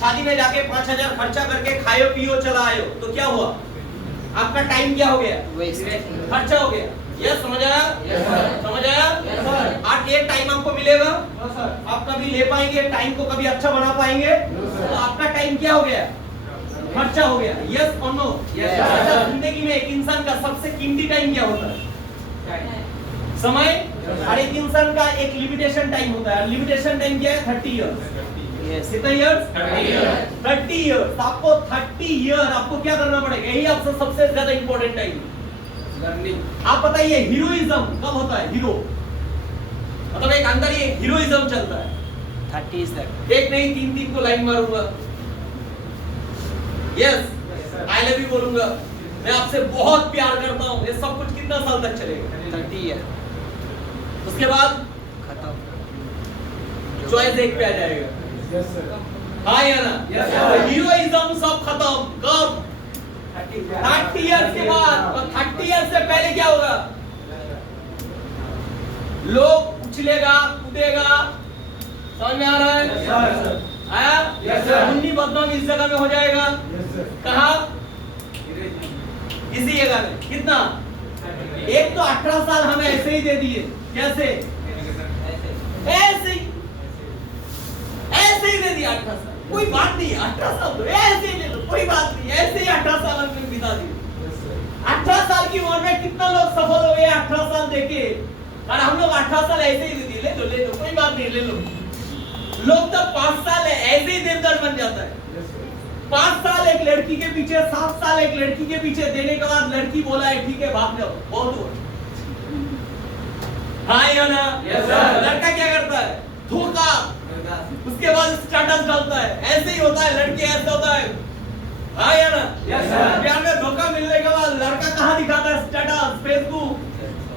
शादी में जाके 5,000 खर्चा करके खायो पियो चला आए हो, तो क्या हुआ? आपका टाइम क्या हो गया? खर्चा हो गया। यस समझ आया? समझ आया? आज ये टाइम आपको मिलेगा, आप कभी ले पाएंगे टाइम को? कभी अच्छा बना पाएंगे? तो आपका टाइम क्या हो गया? खर्चा हो गया। यस और नो? जिंदगी में एक इंसान का सबसे कीमती टाइम क्या होता है? समय। और एक इंसान का एक लिमिटेशन टाइम होता है। लिमिटेशन टाइम क्या है? 30 इयर्स। कितना इयर्स? 30 इयर्स। आपको 30 ईयर आपको क्या करना पड़ेगा? यही आपसे सबसे ज्यादा इंपॉर्टेंट टाइम। आप बताइए हीरोइज्म कब होता है? हीरो मतलब एक अंदर ये हीरोइज्म चलता है। 30 तक एक नहीं 3 को लाइन मारूंगा। यस आई लव यू बोलूंगा। मैं आपसे बहुत प्यार करता हूँ। ये सब कुछ कितना साल तक चलेगा? 30 ईयर। उसके बाद खत्म। चॉइस एक पे आ जाएगा। हाँ या ना? हीरोइज्म सब खत्म। कब? 30 इयर्स के बाद। 30 इयर्स से पहले क्या होगा? लोग उछलेगा, कूदेगा। समझ में आ रहा है? आया? मुन्नी बदनाम इस जगह में हो जाएगा। कहा? इसी जगह में। कितना? एक तो 18 साल हमें ऐसे ही दे दिए। कैसे? ऐसे ही दे दिया 18 साल। कोई बात नहीं, 18 साल तो ऐसे ही ले लो, कोई बात नहीं। ऐसे ही 18 साल में बिता दिए। 18 साल की उम्र में कितना लोग सफल हो गए 18 साल देके, और हम लोग 18 साल ऐसे ही दे दिए। ले लो कोई बात नहीं, ले लो। लोग तो 5 साल ऐसे ही देवदार बन जाता है। 5 साल एक लड़की के पीछे, 7 साल एक लड़की के पीछे देने के बाद लड़की बोला है ठीक है भाग जाओ, बहुत हुआ। हाँ या ना? लड़का क्या करता है? धोखा। उसके बाद स्टेटस डालता है। ऐसे ही होता है, लड़के ऐसा होता है। हाँ या ना? प्यार में धोखा मिलने के बाद लड़का कहाँ दिखाता है? स्टेटस, फेसबुक,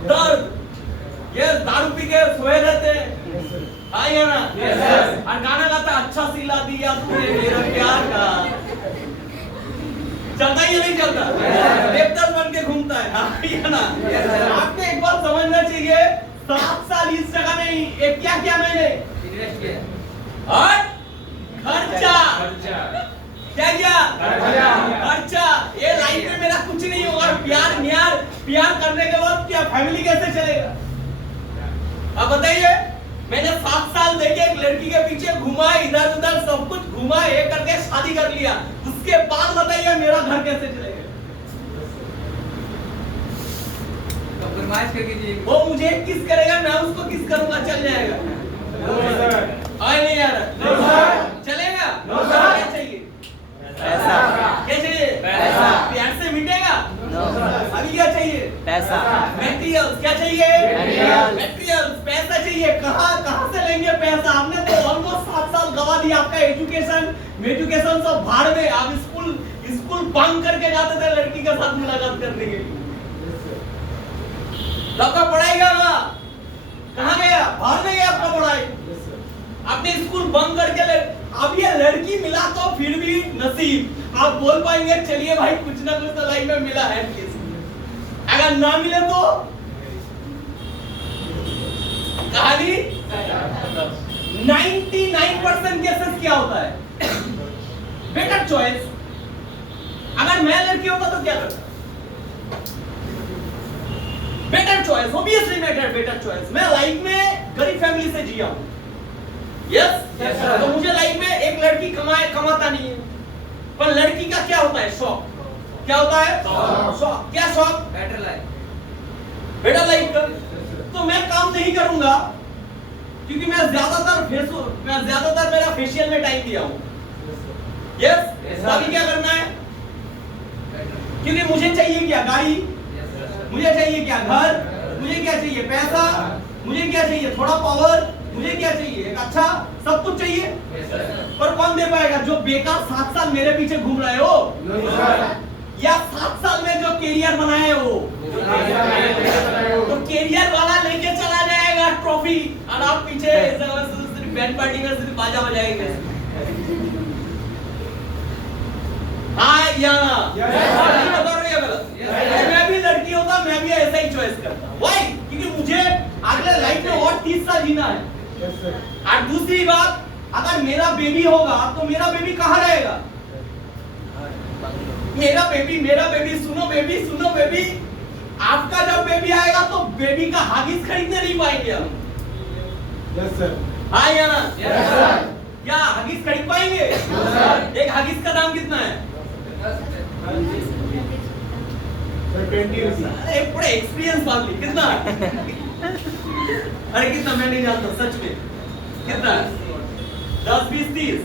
दर्द। ये दारू पी के सोए रहते हैं। हाँ या ना? और गाना गाता अच्छा सिला दिया तूने मेरा प्यार का। या ना? आपको एक बात समझना चाहिए, 7 साल इस जगह में एक क्या किया मैंने? इन्वेस्ट किया। और खर्चा क्या किया? खर्चा। ये लाइफ में मेरा कुछ नहीं होगा। प्यार करने के बाद क्या फैमिली कैसे चलेगा? अब बताइए, मैंने 7 साल देखे एक लड़की के पीछे घुमा, इधर उधर सब कुछ घुमा, ये करके शादी कर लिया, उसके बाद बताइए मेरा घर कैसे चलेगा? कंप्रोमाइज करके जी। वो मुझे किस करेगा, मैं उसको किस करूंगा, चल जाएगा? और नहीं यार, चलेगा? क्या चाहिए? पैसा। क्या चाहिए? पैसा। प्यार से मिटेगा? No. अभी क्या चाहिए? पैसा। मटेरियल्स। क्या चाहिए? मटेरियल्स। पैसा चाहिए। कहाँ से लेंगे पैसा? हमने तो ऑलमोस्ट 7 साल गवा दिया। आपका एजुकेशन सब भाड़ में। आप स्कूल बंक करके जाते थे लड़की के साथ मुलाकात करने के लिए। आपका पढ़ाई कहाँ गया? भाड़ में गया आपका पढ़ाई। आपने स्कूल बंक करके अब ये लड़की मिला तो फिर भी नसीब। आप बोल पाएंगे चलिए भाई कुछ ना कुछ तो लाइफ में मिला है। अगर ना मिले तो कहानी 99% केसेस क्या होता है? Better choice. अगर मैं लड़की होता तो क्या करता? Better choice, obviously better choice. मैं लाइफ में गरीब फैमिली से जिया हूं। यस, तो मुझे लाइफ में एक लड़की कमाता नहीं है, पर लड़की का क्या होता है? शौक। क्या होता है? शौक। क्या शौक? Better life. बेटर लाइफ का। तो मैं काम नहीं करूंगा क्योंकि मैं ज्यादातर मेरा फेशियल में टाइम दिया हूं। यस, अभी क्या करना है? क्योंकि मुझे चाहिए क्या? गाड़ी। मुझे चाहिए क्या? घर। मुझे क्या चाहिए? पैसा। मुझे क्या चाहिए? थोड़ा पावर। मुझे क्या चाहिए? एक अच्छा सब कुछ चाहिए। पर कौन दे पाएगा? जो बेकार 7 साल मेरे पीछे घूम रहे हो, या 7 साल में जो कैरियर बनाए हो, तो कैरियर वाला लेके चला जाएगा ट्रॉफी, और आप पीछे सिर्फ बैंड पार्टी में सिर्फ बाजा बजाएंगे। हाँ या ना? मैं भी लड़की होता, मैं भी ऐसा ही चॉइस करता। व्हाई? क्योंकि मुझे अगले लाइफ में और 30 साल जीना है। और दूसरी बात, अगर मेरा बेबी होगा तो मेरा बेबी कहाँ रहेगा? मेरा बेबी सुनो बेबी, आपका जब बेबी आएगा तो बेबी का हगीज खरीदने नहीं पाएंगे हम। Yes sir. हाँ या ना? Yes sir. क्या हगीज खरीद पाएंगे? एक हगीज का दाम कितना है? अरे बड़े एक्सपीरियंस वाली। कितना? अरे कितना मैं नहीं जानता सच में। कितना? 10, 20, 30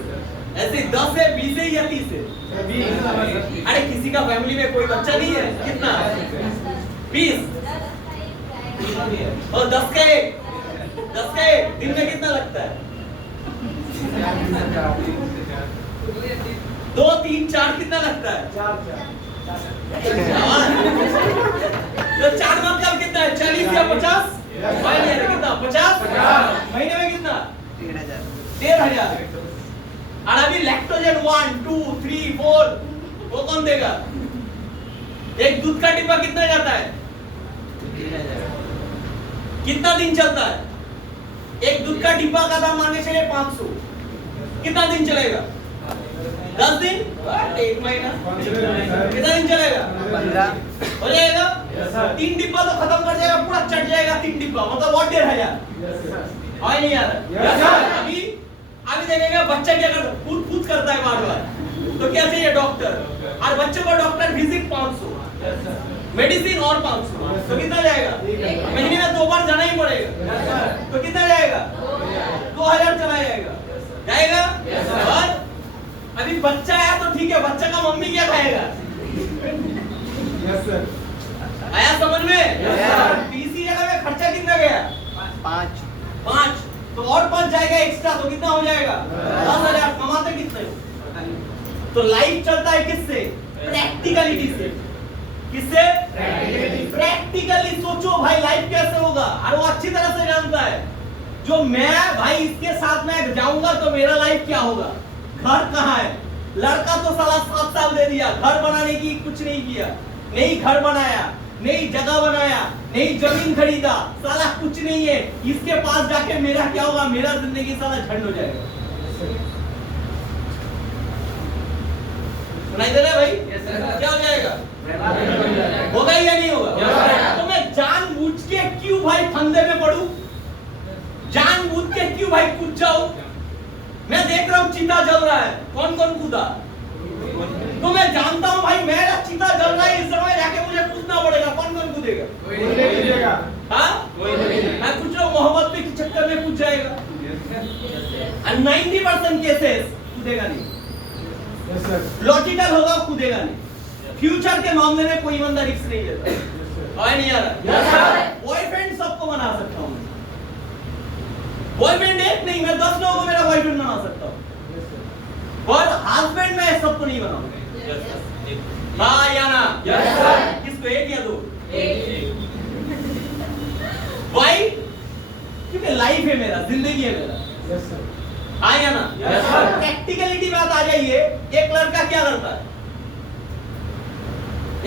ऐसे 10 है, 20 है या 30 है? अरे किसी का फैमिली में कोई बच्चा नहीं है? कितना? 20 और 10 का एक दिन में कितना लगता है? 2, 3, 4 कितना लगता है? तो 4 मतलब कितना है? 40 या 50? महीने में कितना? 50? महीने में कितना? 1,500। और अभी लैक्टोजन 1, 2, 3, 4 वो कौन देगा? एक दूध का डिब्बा कितना जाता है? कितना दिन चलता है? एक दूध का डिब्बा का दाम मानने चलिए 500। कितना दिन चलेगा? 10 दिन? 1 महीना? कितना दिन चलेगा? 15 हो जाएगा? 3 डिब्बा तो खत्म कर जाएगा, पूरा चट जाएगा 3 डिब्बा, मतलब और 1,500। और नहीं यार? अभी देखेगा बच्चा क्या करता है? कूद करता है बार-बार, तो क्या चाहिए? डॉक्टर। और बच्चे को डॉक्टर विजिट 500, मेडिसिन और 500, तो कितना जाएगा? महीने में 2 बार जाना ही पड़ेगा, तो कितना जाएगा? 2,000 चला जाएगा। और अभी बच्चा है तो ठीक है, बच्चा का मम्मी क्या खाएगा? Yes sir. आया समझ में? तीसरी जगह में खर्चा कितना गया? 5 तो और 5 जाएगा एक्स्ट्रा, तो कितना हो जाएगा? 10,000। कमाते कितने हो? तो लाइफ चलता है किससे? प्रैक्टिकलिटी से। किससे? प्रैक्टिकली सोचो भाई लाइफ कैसे होगा, और वो अच्छी तरह से जानता है। जो मैं भाई इसके साथ में जाऊंगा तो मेरा लाइफ क्या होगा? घर कहाँ है? लड़का तो साला 7 साल दे दिया, घर बनाने की कुछ नहीं किया, नहीं घर बनाया, नई जगह बनाया, नई जमीन खरीदा, साला कुछ नहीं है। इसके पास जाके मेरा क्या होगा, मेरा जिंदगी साला झंड हो जाएगा। सुनाई दे रहा है भाई? Yes, sir. क्या हो जाएगा? Yes, होगा या नहीं होगा? sir. तो मैं जानबूझ के क्यों भाई फंदे में पड़ूं? जानबूझ के क्यों भाई कूद जाऊं? मैं देख रहा हूं चिता जल रहा है, कौन कौन कूदा? तो मैं जानता हूं भाई मेरा चिता जल रहा है, इस समय जाके मुझे कूदना पड़ेगा। कौन कौन कूदेगा? कोई नहीं कूदेगा। हाँ? कोई नहीं। मैं कुछ लोग मोहब्बत के चक्कर में कूद जाएगा, और 90% केसेस कूदेगा नहीं। लॉजिकल होगा, कूदेगा नहीं। फ्यूचर के मामले में कोई बंदा रिस्क नहीं लेता। और नहीं आ रहा? बॉयफ्रेंड सबको बना सकता हूं, बॉयफ्रेंड एक नहीं, मैं 10 लोगों को मेरा बॉयफ्रेंड बना सकता हूं, और हस्बैंड मैं सबको नहीं बनाऊंगा। हाँ या ना? किसको, एक या दो? वाई? क्योंकि लाइफ है मेरा, जिंदगी है मेरा। हाँ या ना? प्रैक्टिकलिटी बात आ जाइए, एक लड़का क्या करता है?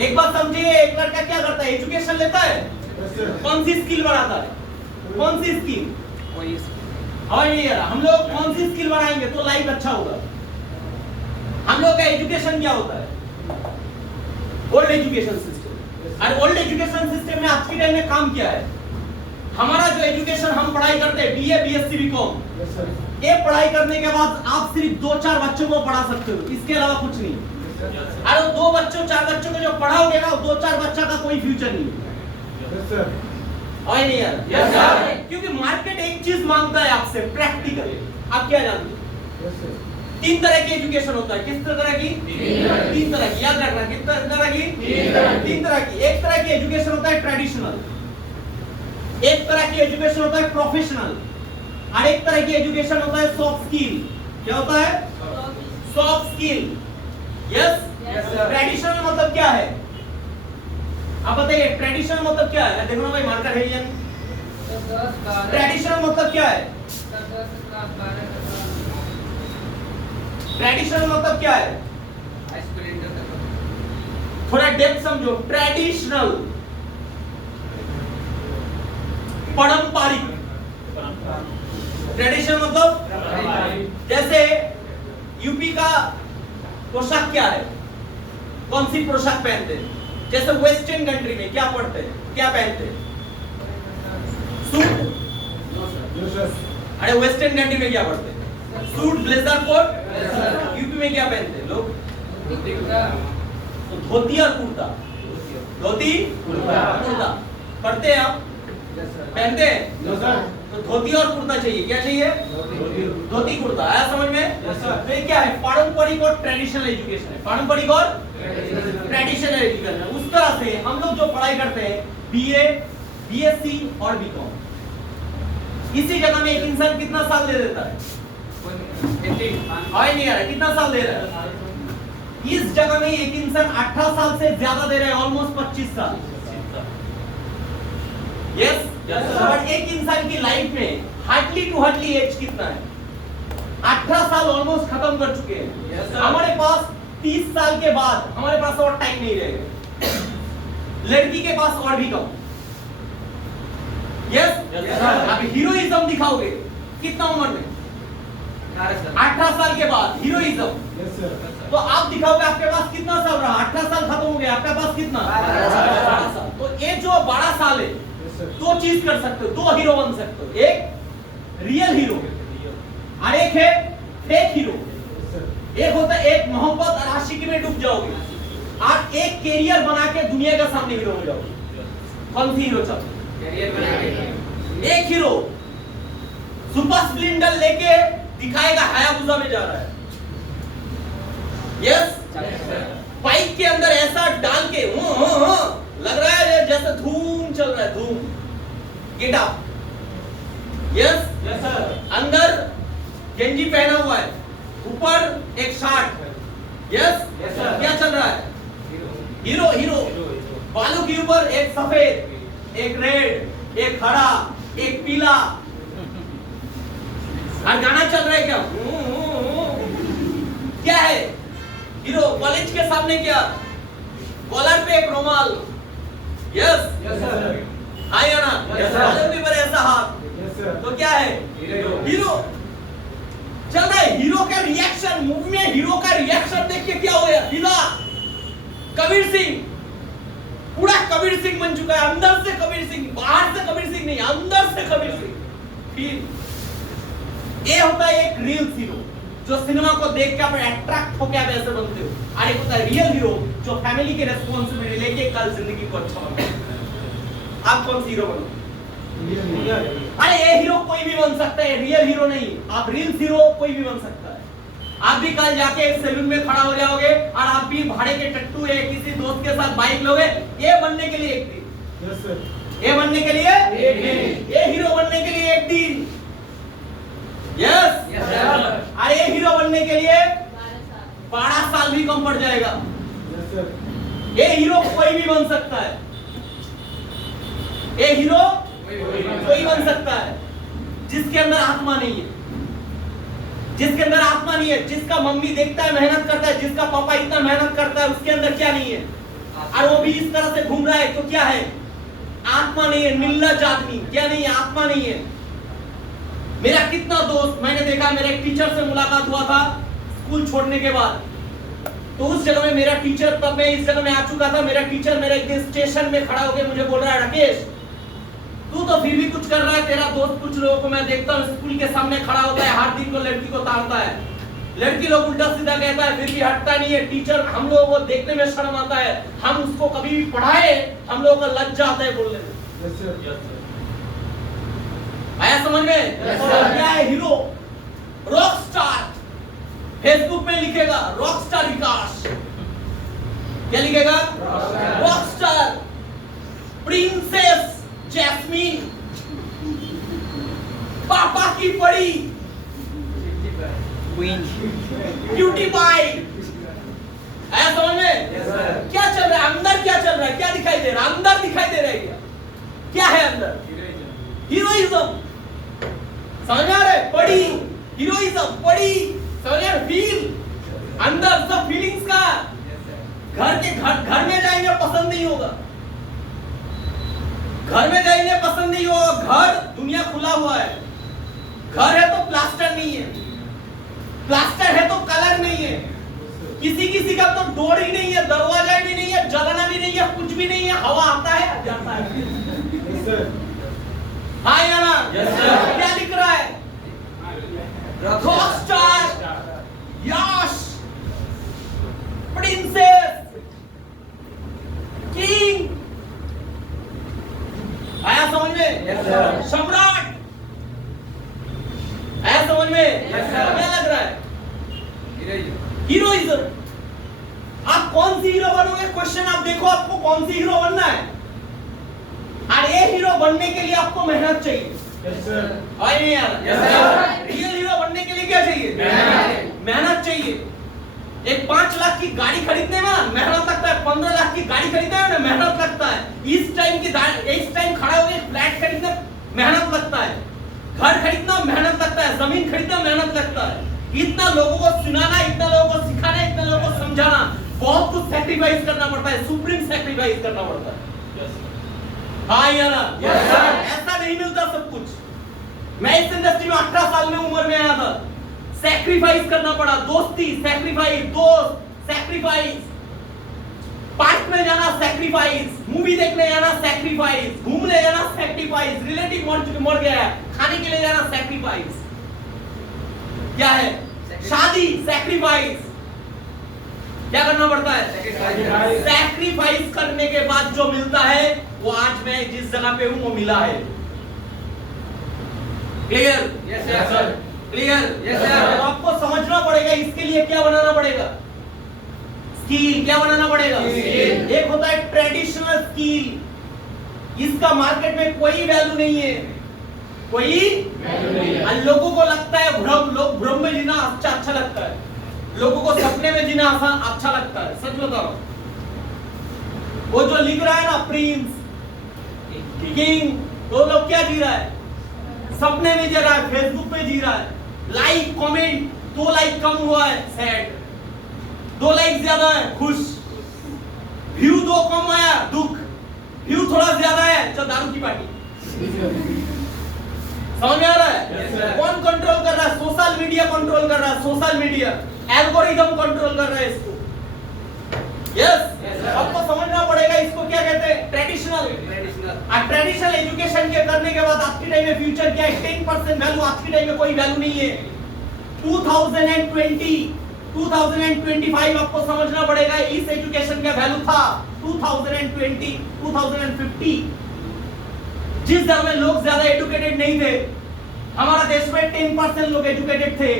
एक बात समझिए, एक लड़का क्या करता है? एजुकेशन लेता है, कौन सी स्किल बढ़ाता है? कौन सी स्किल? कोई और ये यार, हम लोग कौन सी स्किल बढ़ाएंगे तो लाइफ अच्छा होगा? हम लोग का एजुकेशन क्या होता है? Old education system. और ओल्ड एजुकेशन सिस्टम में आज के टाइम में काम क्या है? हमारा जो एजुकेशन हम पढ़ाई करते हैं, बीए, बीएससी, बीकॉम, ये पढ़ाई करने के बाद आप सिर्फ 2-4 बच्चों को पढ़ा सकते हो, इसके अलावा कुछ नहीं। अरे 2 बच्चों 4 बच्चों को जो पढ़ाओगे ना, 2-4 बच्चा का कोई फ्यूचर नहीं है। और नहीं यार? क्योंकि मार्केट एक चीज मांगता है आपसे, प्रैक्टिकल। आप क्या जानते हो? 3 तरह की एजुकेशन होता है। किस तरह की? 3 तरह की। याद रखना, किस तरह की? 3 तरह की। एक तरह की एजुकेशन होता है ट्रेडिशनल, एक तरह की एजुकेशन होता है प्रोफेशनल, और एक तरह की एजुकेशन होता है सॉफ्ट स्किल। क्या होता है? Soft skill. यस? ट्रेडिशनल मतलब क्या है? आप बताइए, ट्रेडिशनल मतलब क्या है? देखो ना भाई, मार्कर है या नहीं? ट्रेडिशनल मतलब क्या है? ट्रेडिशनल मतलब क्या है? थोड़ा डेप्थ समझो। ट्रेडिशनल, पारंपरिक। ट्रेडिशनल मतलब, जैसे यूपी का पोशाक क्या है? कौन सी पोशाक पहनते हैं? जैसे वेस्टर्न कंट्री में क्या पढ़ते हैं, क्या पहनते हैं? सूट। अरे वेस्टर्न कंट्री में क्या पढ़ते हैं? Suit, blazer, coat. यूपी में क्या पहनते हैं लोग? तो धोती और कुर्ता। धोती, कुर्ता पढ़ते हैं आप? पहनते हैं? तो धोती और कुर्ता चाहिए। क्या चाहिए? धोती कुर्ता। आया समझ में? तो ये क्या है? पारंपरिक और ट्रेडिशनल एजुकेशन है। पारंपरिक और ट्रेडिशनल एजुकेशन है। उस तरह से हम लोग जो पढ़ाई करते हैं, बीए, बीएससी और बीकॉम, इसी जगह में एक इंसान कितना साल दे देता है? नहीं आ रहा, कितना साल दे रहा है? इस जगह में एक इंसान 18 साल से ज्यादा दे रहा है, ऑलमोस्ट 25 साल। यस? बट एक इंसान की लाइफ में हार्डली टू हार्डली एज कितना है? 18 साल ऑलमोस्ट खत्म कर चुके हैं। हमारे पास 30 साल के बाद हमारे पास और टाइम नहीं रहेगा। लड़की के पास और भी कम। यस? अब हीरोइज्म दिखाओगे कितना उम्र में? 18 साल के बाद हीरोइज्म। तो आप दिखाओगे आपके पास कितना साल रहा? 18 साल खत्म हो गया, आपके पास कितना? 12 साल। तो ये जो 12 साल है, 2 चीज कर सकते हो, 2 हीरो बन सकते हो। एक रियल हीरो और एक है फेक हीरो। एक होता है एक मोहब्बत और आशिकी में डूब जाओगे, और एक कैरियर बना के दुनिया के सामने हीरो हो जाओगे। कौन सी हीरो चाहते? एक हीरो सुपर स्प्लेंडर लेके दिखाएगा हायाबुसा में जा रहा है। यस? बाइक के अंदर ऐसा डाल के लग रहा है जैसे धूम चल रहा है, धूम। Get up. यस? अंदर गेंजी पहना हुआ है, ऊपर एक शर्ट। यस? क्या चल रहा है? हीरो। हीरो बालों के ऊपर एक सफेद, एक रेड, एक हरा, एक पीला, और गाना चल रहा है क्या? क्या है? हीरो। कॉलेज के सामने क्या? कॉलर पे एक रुमाल। Yes Yes, sir. हाँ या ना? Yes, sir. वाले पेपर ऐसा हाथ Yes, sir. तो क्या है? Hero. हीरो चल रहा है। हीरो का रिएक्शन मूवी में, हीरो का रिएक्शन देख के क्या हो गया? हिला। कबीर सिंह पूरा कबीर सिंह बन चुका है, अंदर से कबीर सिंह, बाहर से कबीर सिंह नहीं, अंदर से कबीर सिंह। फिर ये होता है एक रियल हीरो जो सिनेमा को देख के आप अट्रैक्ट होके आप ऐसे बनते हो, और एक होता है रियल हीरो जो फैमिली की रिस्पांसिबिलिटी लेके कल जिंदगी को अच्छा बनाता। आप कौन सी हीरो बनो? अरे ये हीरो कोई भी बन सकता है, रियल हीरो नहीं, आप रियल हीरो कोई भी बन सकता है। आप भी कल जाके एक सैलून में खड़ा हो जाओगे और आप भी भाड़े के टट्टू या किसी दोस्त के साथ बाइक लोगे, ये बनने के लिए एक दिन, ये बनने के लिए एक दिन, ये हीरो बनने के लिए एक दिन, यस Yes, sir. अरे ये हीरो बनने के लिए 12 साल 12 साल भी कम पड़ जाएगा। ये हीरो कोई भी बन सकता है, ये हीरो कोई बन सकता है जिसके अंदर आत्मा नहीं है, जिसके अंदर आत्मा नहीं है, जिसका मम्मी देखता है मेहनत करता है, जिसका पापा इतना मेहनत करता है, उसके अंदर क्या नहीं है, और वो भी इस तरह से घूम रहा है, तो क्या है? आत्मा नहीं है, निर्लज्ज आदमी। क्या नहीं है? आत्मा नहीं है। मेरा कितना दोस्त, मैंने देखा, मेरे एक टीचर से मुलाकात हुआ था स्कूल छोड़ने के बाद, तो उस जगह में मेरा टीचर, तब मैं इस जगह में आ चुका था, मेरा टीचर मेरे एक दिन स्टेशन में खड़ा होकर मुझे बोल रहा है, राकेश तू तो फिर भी कुछ कर रहा है, तेरा दोस्त कुछ लोगों को मैं देखता हूँ स्कूल के सामने खड़ा होता है, हर दिन को लड़की को ताड़ता है, लड़की लोग उल्टा सीधा कहता है, फिर भी हटता नहीं है। टीचर हम लोगों को देखने में शर्म आता है, हम उसको कभी भी पढ़ाए हम लोगों को लज्जा आता है बोलने में। आया समझ में? क्या है हीरो? Rock star. फेसबुक में लिखेगा रॉक स्टार विकास, क्या लिखेगा? Rock star. प्रिंसेस जैस्मीन, पापा की परी, क्वीन, ब्यूटी पाई। आया समझ में? Yes, sir. क्या चल रहा है अंदर? क्या चल रहा है? क्या दिखाई दे रहा है अंदर? दिखाई दे रहा है क्या? क्या है अंदर? हीरोइज्म। समझ में आ रहा है? पड़ी हीरोइज्म, पड़ी समझ में? फील अंदर सब फीलिंग्स का। घर में जाएंगे पसंद नहीं होगा, घर में जाएंगे पसंद नहीं होगा। घर दुनिया खुला हुआ है, घर है तो प्लास्टर नहीं है, प्लास्टर है तो कलर नहीं है, किसी किसी का तो डोर ही नहीं है, दरवाजा भी नहीं है, जलना भी नहीं है, कुछ भी नहीं है, हवा आता है जाता है। हाँ या ना? क्या लिख रहा है? रॉक स्टार, यश, प्रिंसेस, किंग। आया समझ में? Yes, sir. सम्राट। आया समझ में? Yes, sir. क्या लग रहा है? हीरोइज्म। आप कौन सी हीरो बनोगे? क्वेश्चन आप देखो, आपको कौन सी हीरो बनना है, और ये हीरो बनने के लिए आपको मेहनत चाहिए। आए नहीं यार? Yes, sir. रियल हीरो बनने के लिए क्या चाहिए? मेहनत। मेहनत चाहिए। एक 5 लाख की गाड़ी खरीदने में ना मेहनत लगता है, 15 लाख की गाड़ी खरीदने में ना मेहनत लगता है, इस टाइम खड़ा होकर फ्लैट खरीदने मेहनत लगता है, घर खरीदना मेहनत लगता है, जमीन खरीदना मेहनत लगता है, इतना लोगों को सुनाना, इतना लोगों को सिखाना, इतना लोगों को समझाना, बहुत कुछ सैक्रिफाइस करना पड़ता है, सुप्रीम सैक्रिफाइस करना पड़ता है। हाँ या ना? Yes, sir. ऐसा नहीं मिलता सब कुछ। मैं इस इंडस्ट्री में 18 साल में उम्र में आया था, सैक्रिफाइस करना पड़ा, दोस्ती सैक्रिफाइस, दोस्त सैक्रिफाइस, पार्क में जाना सैक्रिफाइस, मूवी देखने जाना सैक्रिफाइस, घूमने जाना सैक्रिफाइस, रिलेटिव मर गया है खाने के लिए जाना सैक्रिफाइस। क्या है? शादी सैक्रिफाइस। क्या करना पड़ता है? सैक्रिफाइस करने के बाद जो मिलता है वो आज मैं जिस जगह पे हूं वो मिला है। Clear? Yes, sir. Clear? Yes, sir. तो आपको समझना पड़ेगा इसके लिए क्या बनाना पड़ेगा? स्किल। क्या बनाना पड़ेगा? Skill. एक होता है ट्रेडिशनल स्किल, इसका मार्केट में कोई वैल्यू नहीं है, कोई और लोगों को लगता है लोग भ्रम में जीना अच्छा लगता है, लोगों को सपने में जीना आसान अच्छा लगता है। सच बता रहा हूं, वो जो लिख रहा है ना प्रिंस, किंग, वो लोग क्या जी रहा है? सपने में जी रहा है, फेसबुक पे जी रहा है, लाइक कमेंट, 2 लाइक कम हुआ है सैड, 2 लाइक ज्यादा है खुश, व्यू 2 कम आया दुख, व्यू थोड़ा ज्यादा है, चल दारू की पार्टी। समझ में आ रहा है? Yes, sir. कौन कंट्रोल कर रहा है? सोशल मीडिया कंट्रोल कर रहा है, सोशल मीडिया एल्गोरिदम कंट्रोल कर रहा है इसको। Yes, Yes, sir. आपको समझना पड़ेगा इसको क्या कहते हैं, ट्रेडिशनल। ट्रेडिशनल एजुकेशन के करने के बाद आज के टाइम में फ्यूचर क्या है, 10% वैल्यू आज के टाइम में कोई वैल्यू नहीं है। 2025 आपको समझना पड़ेगा इस एजुकेशन का वैल्यू था 2050। जिस दर में लोग ज्यादा एजुकेटेड नहीं थे, हमारा देश में 10% लोग एजुकेटेड थे,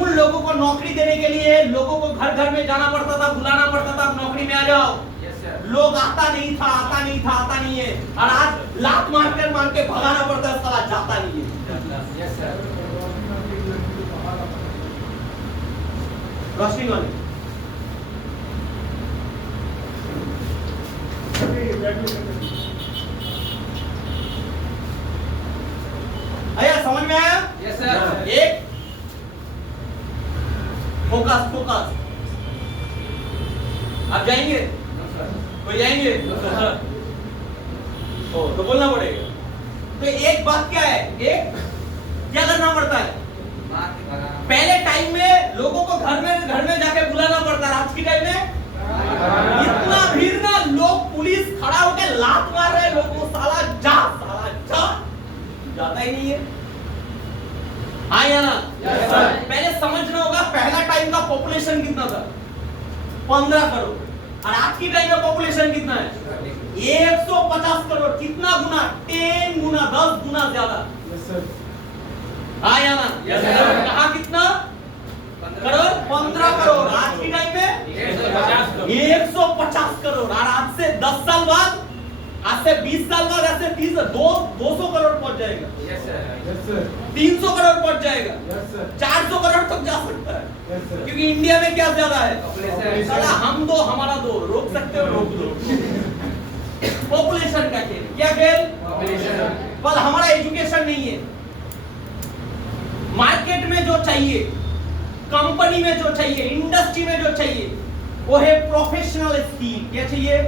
उन लोगों को नौकरी देने के लिए लोगों को घर घर में जाना पड़ता था, बुलाना पड़ता था, आप नौकरी में आ जाओ। लोग आता नहीं था, आता नहीं है, और आज लात मार के भगाना पड़ता है, साला जाता नहीं है। रोशनी वाली आया, समझ में आया? एक फोकस। आप जाएंगे? कोई जाएंगे? तो बोलना पड़ेगा। तो एक बात क्या है, एक क्या करना पड़ता है, पहले टाइम में लोगों को घर में जाके बुलाना पड़ता है। आज की टाइम में इतना भीड़ ना, लोग पुलिस खड़ा होकर लात मार रहे हैं लोगों को, साला जा जाता ही नहीं है। हाँ या ना? पहले समझना होगा पहला टाइम का पॉपुलेशन कितना था, 15 करोड़, और आज की टाइम में पॉपुलेशन कितना है, 150 करोड़। कितना गुना? 10 गुना, 10 गुना ज्यादा। हाँ या ना? कहाँ कितना करोड़? 15 करोड़। आज की टाइम में 150 करोड़। और आज से 10 साल बाद, आज से 20 साल बाद, आज से 200 करोड़ पहुंच जाएगा, 300 करोड़ पहुंच जाएगा, 400 करोड़ तक जा सकता है। क्योंकि इंडिया में क्या ज्यादा है, साला हम दो हमारा दो, रोक सकते हो रोक दो। पॉपुलेशन का खेल, क्या खेल? पर हमारा एजुकेशन नहीं है। मार्केट में जो चाहिए, कंपनी में जो चाहिए, इंडस्ट्री में जो चाहिए, वो है प्रोफेशनल स्किल। क्या चाहिए?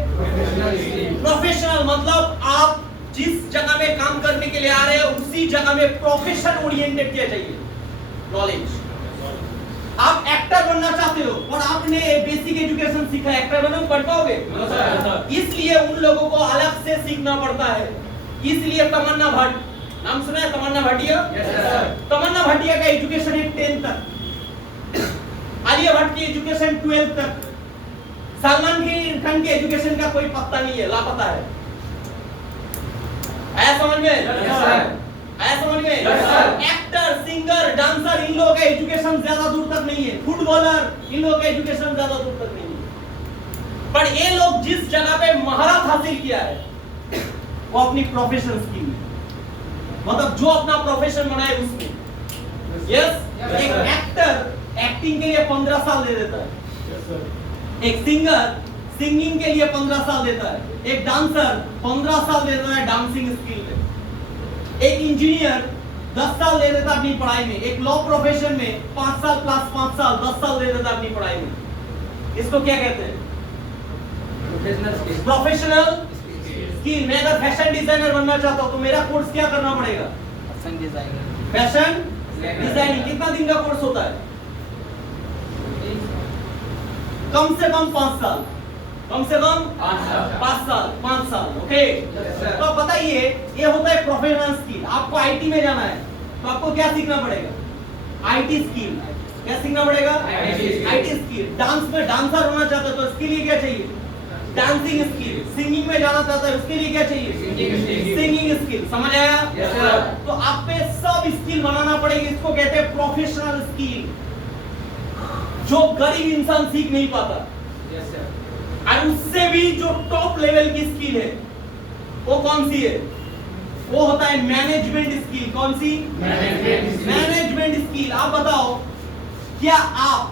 प्रोफेशनल मतलब आप जिस जगह में काम करने के लिए आ रहे हो उसी जगह में प्रोफेशन ओरिएंटेड क्या चाहिए, नॉलेज। आप एक्टर बनना चाहते हो और आपने बेसिक एजुकेशन सीखा, एक्टर बनना पढ़ पाओगे? इसलिए उन लोगों को अलग से सीखना पड़ता है। इसलिए तमन्ना भट्ट, नाम सुना है तमन्ना भाटिया? तमन्ना भाटिया का एजुकेशन है 10 तक, आलिया भट्ट की एजुकेशन 12 तक, सलमान खान की एजुकेशन का कोई पता नहीं है, लापता है। आया समझ में? आया समझ में? एक्टर, सिंगर, डांसर, इन लोगों का एजुकेशन ज्यादा दूर तक नहीं है। फुटबॉलर, इन लोगों का एजुकेशन ज्यादा दूर तक नहीं है। पर ये लोग जिस जगह पे महारत हासिल किया है वो अपनी प्रोफेशन स्किल में, मतलब जो अपना प्रोफेशन बनाए उसमें। यस, एक एक्टर एक्टिंग के लिए 15 साल दे देता है, एक सिंगर सिंगिंग के लिए 15 साल देता है, एक डांसर 15 साल देता है डांसिंग स्किल में, एक इंजीनियर 10 साल दे देता अपनी पढ़ाई में, एक लॉ प्रोफेशन में 5 साल प्लस 5 साल 10 साल दे देता अपनी पढ़ाई में। इसको क्या कहते हैं? Professional skill. मैं अगर फैशन डिजाइनर बनना चाहता हूं तो मेरा कोर्स क्या करना पड़ेगा? Fashion designing. कितना दिन का कोर्स होता है? कम से कम 5 साल, कम से कम 5 साल। ओके, तो बताइए, ये होता है प्रोफेशनल स्किल। आपको आईटी में जाना है तो आपको क्या सीखना पड़ेगा? IT skill. क्या सीखना पड़ेगा? IT skill. डांस में डांसर होना चाहते हो तो इसके लिए क्या चाहिए? Dancing skill. सिंगिंग में जाना चाहता है उसके लिए क्या चाहिए? Singing skill. समझ आया? तो आप पे सब स्किल बनाना पड़ेगी। इसको कहते हैं प्रोफेशनल स्किल, जो गरीब इंसान सीख नहीं पाता। और उससे भी जो टॉप लेवल की स्किल है वो कौन सी है? वो होता है मैनेजमेंट स्किल। कौन सी? Management skill. आप बताओ, क्या आप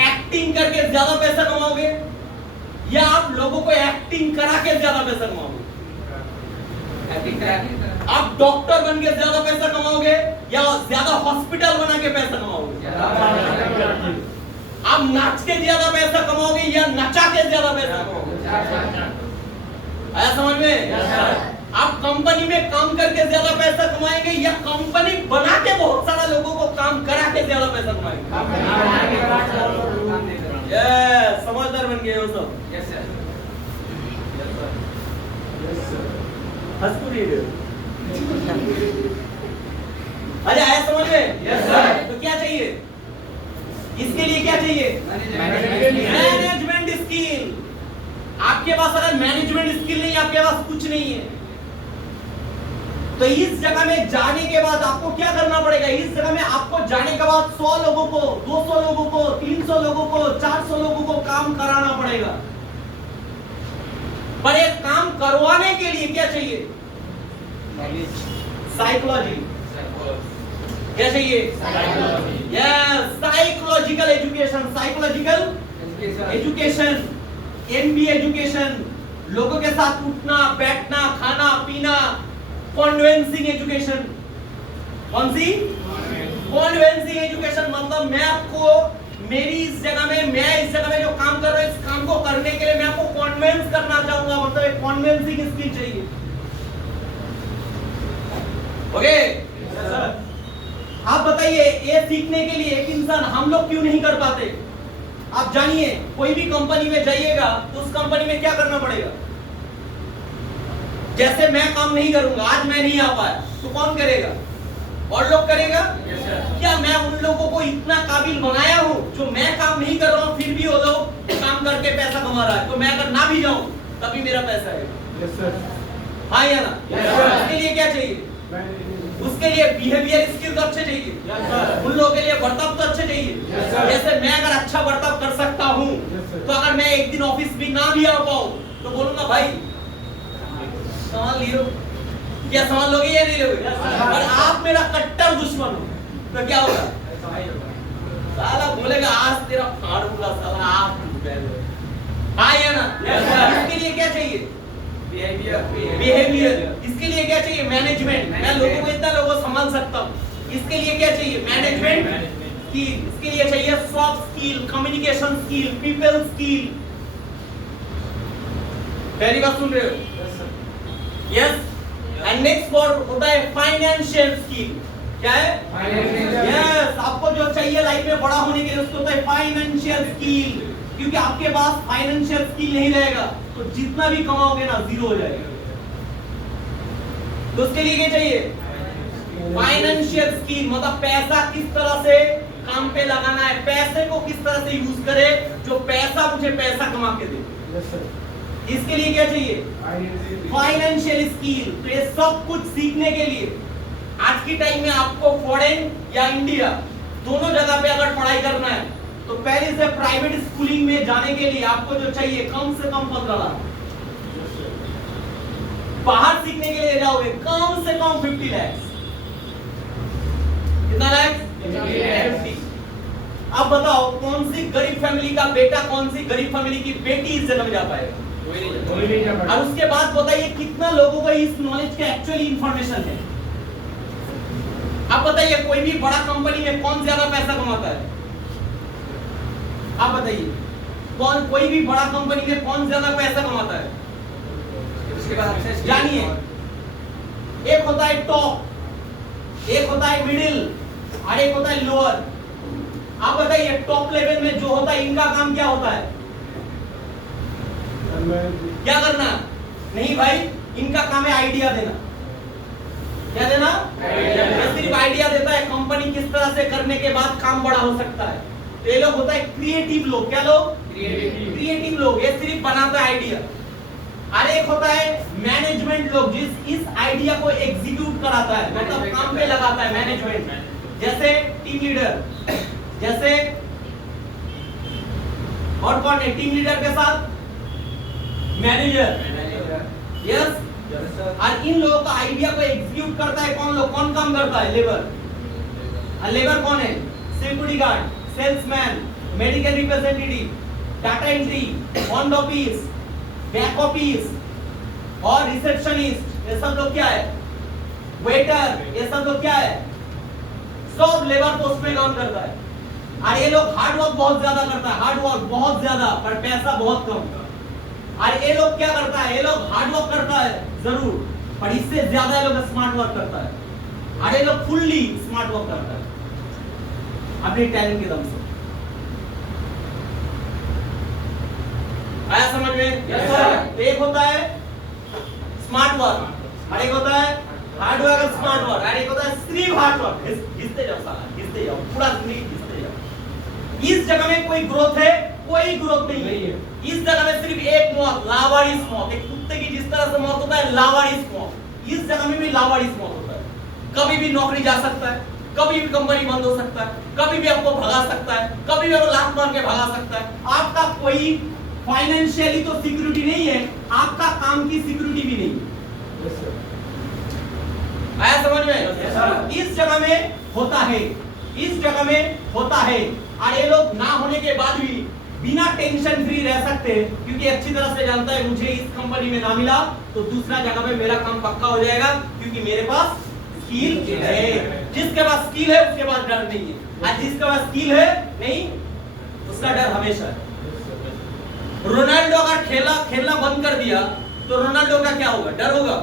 एक्टिंग करके ज्यादा पैसा कमाओगे या आप लोगों को एक्टिंग करा के ज्यादा पैसा कमाओगे? आप डॉक्टर बन के ज्यादा पैसा कमाओगे या ज्यादा हॉस्पिटल बना के पैसा कमाओगे? आप नाच के ज्यादा पैसा कमाओगे या नचा के ज्यादा पैसा कमाओगे? आया समझ में? आप कंपनी में काम करके ज्यादा पैसा कमाएंगे या कंपनी बना के बहुत सारा लोगों को काम करा के ज्यादा पैसा कमाएंगे? यस, समझदार बन गए हो सब। Yes sir. हंस क्यों नहीं रहे हो? अरे आया समझ में? Yes sir. तो क्या चाहिए इसके लिए? क्या चाहिए? Management skill. आपके पास अगर मैनेजमेंट स्किल नहीं, आपके पास कुछ नहीं है, तो इस जगह में जाने के बाद आपको क्या करना पड़ेगा? इस जगह में आपको जाने के बाद 100 लोगों को, 200 लोगों को, 300 लोगों को, 400 लोगों को काम कराना पड़ेगा। पर एक काम करवाने के लिए क्या चाहिए? साइकोलॉजी। क्या चाहिए? Yes, psychological education. Psychological education, MBA education, लोगों के साथ उठना बैठना, खाना पीना, कॉन्वेंसिंग एजुकेशन। कौन सी? कॉन्वेंसिंग एजुकेशन। मतलब मैं आपको मेरी इस जगह में, मैं इस जगह में जो काम कर रहा हूं, इस काम को करने के लिए मैं आपको कॉन्वेंस करना चाहूंगा। मतलब एक कॉन्वेंसिंग स्किल चाहिए। ओके सर, आप बताइए ये सीखने के लिए एक इंसान, हम लोग क्यों नहीं कर पाते? आप जानिए, कोई भी कंपनी में जाइएगा तो उस कंपनी में क्या करना पड़ेगा? जैसे मैं काम नहीं करूंगा, आज मैं नहीं आ पाया, तो कौन करेगा? और लोग करेगा? क्या मैं उन लोगों को इतना काबिल बनाया हूं जो मैं काम नहीं कर रहा हूं फिर भी वो लोग काम करके पैसा कमा रहा है? तो मैं अगर ना भी जाऊं तभी मेरा पैसा है। हाँ या ना? उसके लिए क्या चाहिए? उसके लिए बिहेवियर स्किल तो अच्छे चाहिए। उन लोगों के लिए बर्ताव तो अच्छे चाहिए। जैसे मैं अगर अच्छा बर्ताव कर सकता हूं, तो अगर मैं एक दिन ऑफिस भी ना भी आ पाऊं तो बोलूंगा भाई संभाल लियो। क्या संभाल लोगे या नहीं लोगे? और आप मेरा कट्टर दुश्मन हो तो क्या होगा? साला बोलेगा आज तेरा फाड़ूंगा साला, आप हाँ या ना? इसके लिए क्या चाहिए? बिहेवियर। इसके लिए क्या चाहिए? मैनेजमेंट। मैं लोगों को इतना लोगों को संभाल सकता हूँ। इसके लिए क्या चाहिए? Management skill. इसके लिए चाहिए soft skill, communication skill, people skill. पहली बात सुन रहे हो? यस। एंड नेक्स्ट वर्ड होता है फाइनेंशियल स्किल। क्या है? यस, आपको जो चाहिए लाइफ में बड़ा होने के लिए उसको होता है फाइनेंशियल स्किल। क्योंकि आपके पास फाइनेंशियल स्किल नहीं रहेगा तो जितना भी कमाओगे ना जीरो हो जाएगा। तो उसके लिए क्या चाहिए? Financial skill. मतलब पैसा किस तरह से काम पे लगाना है, पैसे को किस तरह से यूज करे जो पैसा मुझे पैसा कमा के दे। इसके लिए क्या चाहिए? Financial skill. तो ये सब कुछ सीखने के लिए आज की टाइम में आपको फॉरेन या इंडिया दोनों जगह पे अगर पढ़ाई करना है तो पहले से प्राइवेट स्कूलिंग में जाने के लिए आपको जो चाहिए कम से कम 15 लाख। बाहर सीखने के लिए जाओगे कम से कम 50 लाख। कितना लाख? 50। अब बताओ कौन सी गरीब फैमिली का बेटा, कौन सी गरीब फैमिली की बेटी इस जन्म में जा पाएगा? और उसके बाद बताइए कितना लोगों को इस नॉलेज का एक्चुअली इंफॉर्मेशन है? आप बताइए कोई भी बड़ा कंपनी में कौन ज्यादा पैसा कमाता है? आप बताइए कौन, कोई भी बड़ा कंपनी में कौन ज्यादा पैसा कमाता है? उसके बाद जानिए, एक होता है टॉप, एक होता है मिडिल और एक होता है लोअर। आप बताइए टॉप लेवल में जो होता है इनका काम क्या होता है? क्या करना? नहीं भाई, इनका काम है आइडिया देना। क्या देना? ये सिर्फ आइडिया देता है कंपनी किस तरह से करने के बाद काम बड़ा हो सकता है। तो ये लोग होता है क्रिएटिव लोग। क्या लोग? क्रिएटिव लोग। ये सिर्फ बनाता है आइडिया। और एक होता है मैनेजमेंट लोग, जिस इस आइडिया को एग्जीक्यूट कराता है, मतलब काम पे लगाता है। मैनेजमेंट जैसे टीम लीडर, जैसे और कौन है टीम लीडर के साथ? मैनेजर। यस। और इन लोगों का आइडिया को एग्जीक्यूट करता है कौन लोग? कौन काम करता है? लेबर। और लेबर कौन है? Security guard, salesman, medical representative, data entry, front office, back office और रिसेप्शनिस्ट। ये सब लोग क्या है? वेटर। ये सब लोग क्या है? सब लेबर पोस्ट पे काम करता है। और ये लोग हार्ड वर्क बहुत ज्यादा करता है, हार्ड वर्क बहुत ज्यादा, पर पैसा बहुत कम। और ये लोग क्या करता है, ये लोग हार्ड वर्क करता है जरूर, पर इससे ज्यादा ये लोग स्मार्ट वर्क करता है, और ये लोग फुल्ली स्मार्ट वर्क करता है अपने टैलेंट के दम से। आया समझ में? Yes sir. एक होता है स्मार्ट वर्क और एक होता है हार्ड वर्क और स्मार्ट वर्क, और एक होता है सिर्फ हार्ड वर्क। घिसते जाओ साला, घिसते जाओ, पूरा जिंदगी घिसते जाओ। इस जगह में कोई ग्रोथ है? कोई ग्रोथ नहीं है। इस जगह में सिर्फ एक मौत, लावारिस मौत। एक कुत्ते की जिस तरह से मौत होता है लावारिस मौत, इस जगह में भी लावारिस मौत होता है। कभी भी नौकरी जा सकता है, कभी भी कंपनी बंद हो सकता है, कभी भी आपको भगा सकता है, कभी भी आपको लात मार के भगा सकता है। आपका कोई फाइनेंशियली तो सिक्योरिटी नहीं है, आपका काम की सिक्योरिटी भी नहीं है। आया समझ में? इस जगह में होता है, इस जगह में होता है, और ये लोग ना होने के बाद भी बिना टेंशन फ्री रह सकते हैं, क्योंकि अच्छी तरह से जानता है मुझे इस कंपनी में ना मिला तो दूसरा जगह पे मेरा काम पक्का हो जाएगा, क्योंकि मेरे पास स्किल है। जिसके पास स्किल है उसके पास डर नहीं है, और जिसके पास स्किल है नहीं उसका डर हमेशा है। रोनाल्डो अगर खेलना बंद कर दिया तो रोनाल्डो का क्या होगा? डर होगा?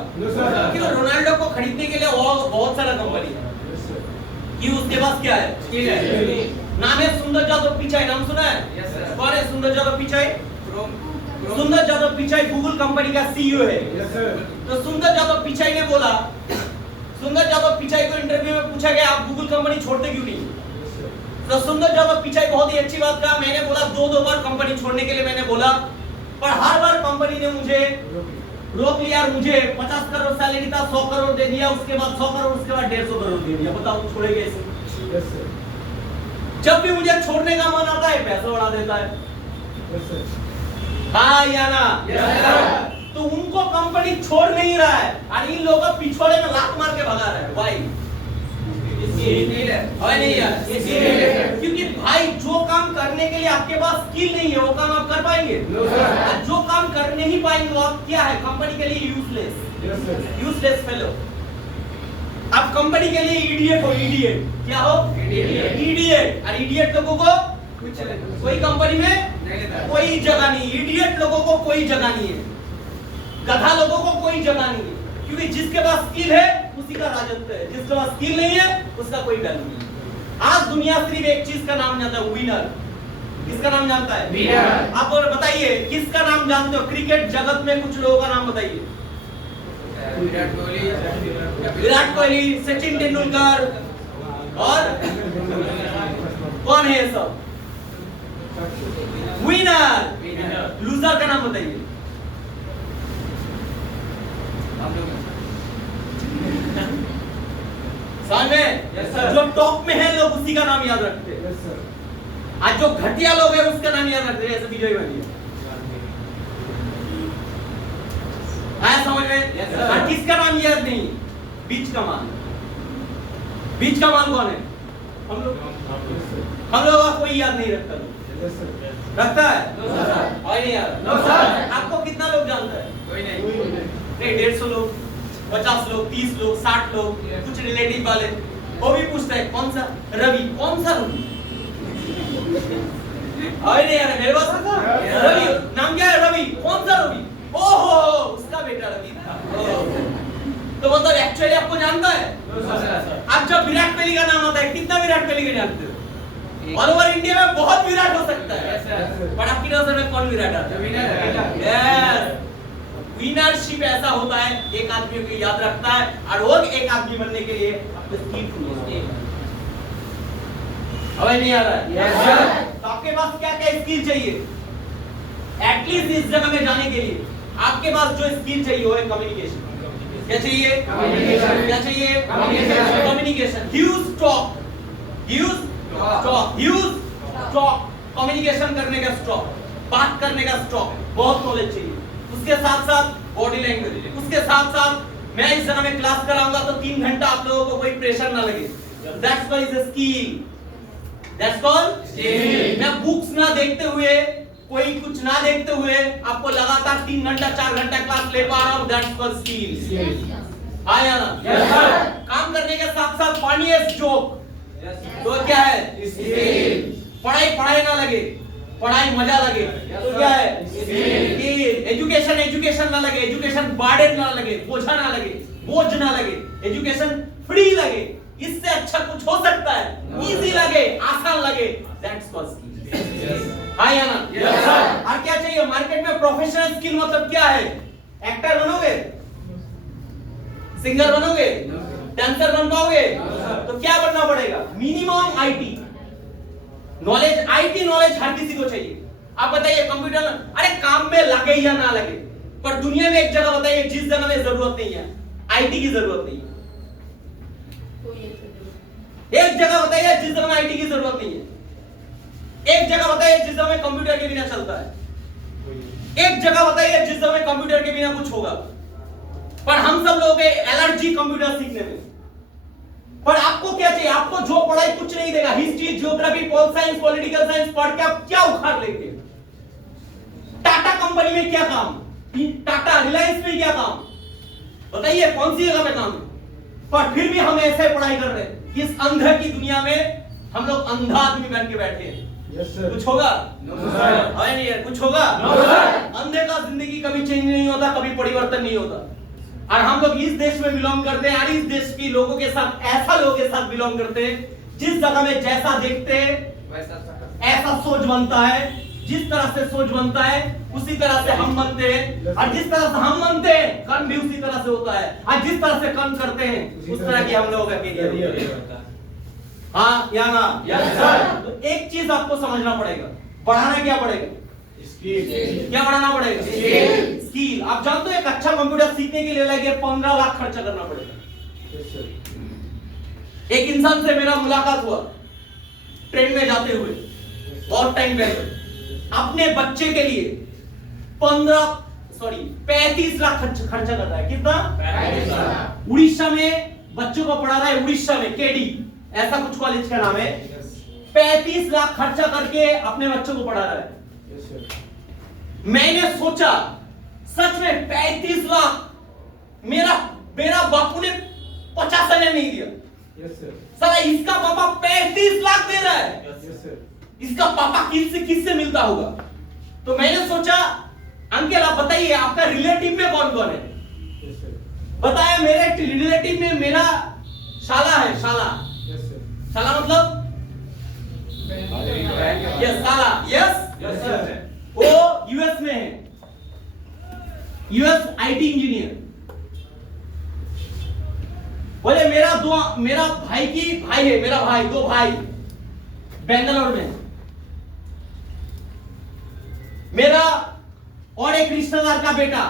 क्यों? रोनाल्डो को खरीदने के लिए बहुत सारा कंपनी है, कि उसके पास क्या है? स्किल है। नाम है सुंदर जादव पिचाई, नाम सुना है? Yes sir. कौन है सुंदर जादव पिचाई? सुंदर जादव पिचाई गूगल कंपनी का सीईओ है। तो सुंदर जादव पिचाई ने बोला, सुंदर जादव पिचाई को इंटरव्यू में पूछा गया आप गूगल कंपनी छोड़ते क्यों नहीं? तो सुंदर जादव पिचाई बहुत ही अच्छी बात कहा, मैंने बोला दो बार कंपनी छोड़ने के लिए मैंने बोला, पर हर बार कंपनी ने मुझे रोक लिया और मुझे 50 करोड़ सैलरी था, 100 करोड़ दे दिया, उसके बाद 100 करोड़, उसके बाद 150 करोड़ दे दिया। बताओ छोड़ेंगे ऐसे? जब भी मुझे छोड़ने का मन आता है पैसा उड़ा देता है। हाँ या ना? तो उनको कंपनी छोड़ नहीं रहा है, और इन लोगों को पिछवाड़े में लात मार के भगा रहा है। भाई नहीं यार, क्योंकि भाई जो काम करने के लिए आपके पास स्किल नहीं है वो काम आप कर पाएंगे? और जो काम कर नहीं पाएंगे वो आप क्या है? कंपनी के लिए यूजलेस फेलो। आप कंपनी के लिए इडियट हो। इडियट क्या हो? इडियट। और इडियट लोगों को कोई कंपनी में कोई जगह नहीं। इडियट लोगों को कोई जगह नहीं है, गधा लोगों को कोई जगह नहीं है, क्योंकि जिसके पास स्किल है उसी का राजत्व है, जिसके पास स्किल नहीं है उसका कोई वैल्यू नहीं है। आज दुनिया सिर्फ एक चीज का नाम जानता है, विनर। किसका नाम जानता है? विनर। आप और बताइए किसका नाम जानते हो? क्रिकेट जगत में कुछ लोगों का नाम बताइए। विराट कोहली, सचिन तेंदुलकर, और कौन है ये सब? विनर। लूजर का नाम बताइए। समझ में? जो टॉप में है लोग उसी का नाम याद रखते हैं। आज जो घटिया लोग है उसका नाम याद रखते हैं, ऐसे विजय वाली। आया समझ में? और किसका नाम याद नहीं? बीच का मान। बीच का मान कौन है? हम लोग का कोई याद नहीं रखता। रखता है? और नहीं यार? आपको कितना लोग जानता है? कोई नहीं। 150 लोग, 50 लोग, 30 लोग, 60 लोग, कुछ रिलेटिव वाले। वो भी पूछता है कौन सा रवि? कौन सा रवि? अरे यार मेरे पास रवि नाम क्या है? रवि। कौन सा रवि? ओहो उसका बेटा रवि था। तो मतलब एक्चुअली आपको जानता है? आप जब विराट कोहली का नाम आता है कितना विराट कोहली को जानते हो? ऑल ओवर इंडिया में बहुत विराट हो सकता है, पर आपकी नजर में कौन विराट आता है? विनरशिप ऐसा होता है, एक आदमी को याद रखता है, और वो एक आदमी बनने के लिए आपको स्किल होती है। अब नहीं आ रहा है? तो आपके पास क्या क्या स्किल चाहिए? एटलीस्ट इस जगह में जाने के लिए आपके पास जो स्किल चाहिए वो है कम्युनिकेशन। क्या चाहिए? कम्युनिकेशन। क्या चाहिए? कम्युनिकेशन। ह्यूज टॉक, कम्युनिकेशन करने का स्टॉक, बात करने का स्टॉक, बहुत नॉलेज चाहिए। उसके साथ साथ बॉडी लैंग्वेज, उसके साथ साथ मैं इस जगह में क्लास कराऊंगा तो 3 घंटा आप लोगों को कोई प्रेशर ना लगे। That's why is a skill, that's called skill. मैं बुक्स ना देखते हुए, कोई कुछ ना देखते हुए आपको लगातार 3 घंटा 4 घंटा क्लास ले पा रहा हूं, दैट्स कॉल्ड स्किल। आया ना? Yes sir. काम करने के साथ साथ फनीएस्ट जोक, तो क्या है? स्किल। पढ़ाई ना लगे, पढ़ाई मजा लगे, तो क्या है? स्किल। एजुकेशन एजुकेशन ना लगे, एजुकेशन बर्डन ना लगे, बोझा ना लगे, बोझ ना लगे, एजुकेशन फ्री लगे, इससे अच्छा कुछ हो सकता है? इजी लगे, आसान लगे, दैट्स कॉल्ड स्किल। हाँ या ना? Yes sir. और क्या चाहिए मार्केट में? प्रोफेशनल स्किल मतलब क्या है? एक्टर बनोगे, सिंगर बनोगे, डांसर बन पाओगे? तो क्या बनना पड़ेगा? Minimum IT knowledge, IT knowledge हर किसी को चाहिए। आप बताइए कंप्यूटर, अरे काम में लगे या ना लगे, पर दुनिया में एक जगह बताइए जिस जगह में जरूरत नहीं है, आईटी की जरूरत नहीं है। एक जगह बताइए जिस जगह में आईटी की जरूरत नहीं है। एक जगह बताइए जिस जगह में कंप्यूटर के बिना चलता है। एक जगह बताइए जिस जगह में कंप्यूटर के बिना कुछ होगा। पर हम सब लोगों के एलर्जी कंप्यूटर सीखने में। पर आपको क्या चाहिए? आपको जो पढ़ाई कुछ नहीं देगा, history, geography, pol science, political science पढ़ के आप क्या उखाड़ लेंगे? टाटा कंपनी में क्या काम? टाटा रिलायंस में क्या काम? बताइए कौन सी जगह पे काम है? पर फिर भी हम ऐसे पढ़ाई कर रहे हैं। इस अंधे की दुनिया में हम लोग अंधा आदमी बन के बैठे हैं। कुछ होगा? नहीं यार, कुछ होगा? अंधे का जिंदगी कभी चेंज नहीं होता, कभी परिवर्तन नहीं होता। और हम लोग इस देश में बिलोंग करते हैं, और इस देश के लोगों के साथ, ऐसा लोगों के साथ बिलोंग करते हैं जिस जगह में जैसा देखते हैं ऐसा सोच बनता है। जिस तरह से सोच बनता है उसी तरह से हम बनते हैं, और जिस तरह से हम बनते हैं कर्म भी उसी तरह से होता है, और जिस तरह से कर्म करते हैं उस तरह की हम लोगों का कैरियर होता है। हाँ या ना? Yes sir. तो एक चीज आपको समझना पड़ेगा, बढ़ाना क्या पड़ेगा? क्या बढ़ाना पड़ेगा? स्किल। आप जानते हो एक अच्छा कंप्यूटर सीखने के लिए लगे 15 लाख खर्चा करना पड़ेगा। एक इंसान से मेरा मुलाकात हुआ ट्रेन में जाते हुए, बहुत टाइम पहले, अपने बच्चे के लिए 35 लाख खर्चा कर रहा है। कितना? 35 लाख। उड़ीसा में बच्चों को पढ़ा रहा है, उड़ीसा में केडी ऐसा कुछ कॉलेज का नाम है। 35 लाख खर्चा करके अपने बच्चों को पढ़ा रहा है। मैंने सोचा सच में 35 लाख मेरा बापू ने 50,000 नहीं दिया। साला इसका पापा 35 लाख दे रहा है। इसका पापा किससे मिलता होगा? तो मैंने सोचा अंकल आप बताइए आपका रिलेटिव में कौन कौन है? बताया मेरे रिलेटिव में मेरा शाला है। शाला मतलब यस, साला। यस वो यूएस में है, यूएस आईटी इंजीनियर। बोले मेरा भाई है, मेरा भाई, 2 भाई बेंगलोर में, मेरा और एक रिश्तेदार का बेटा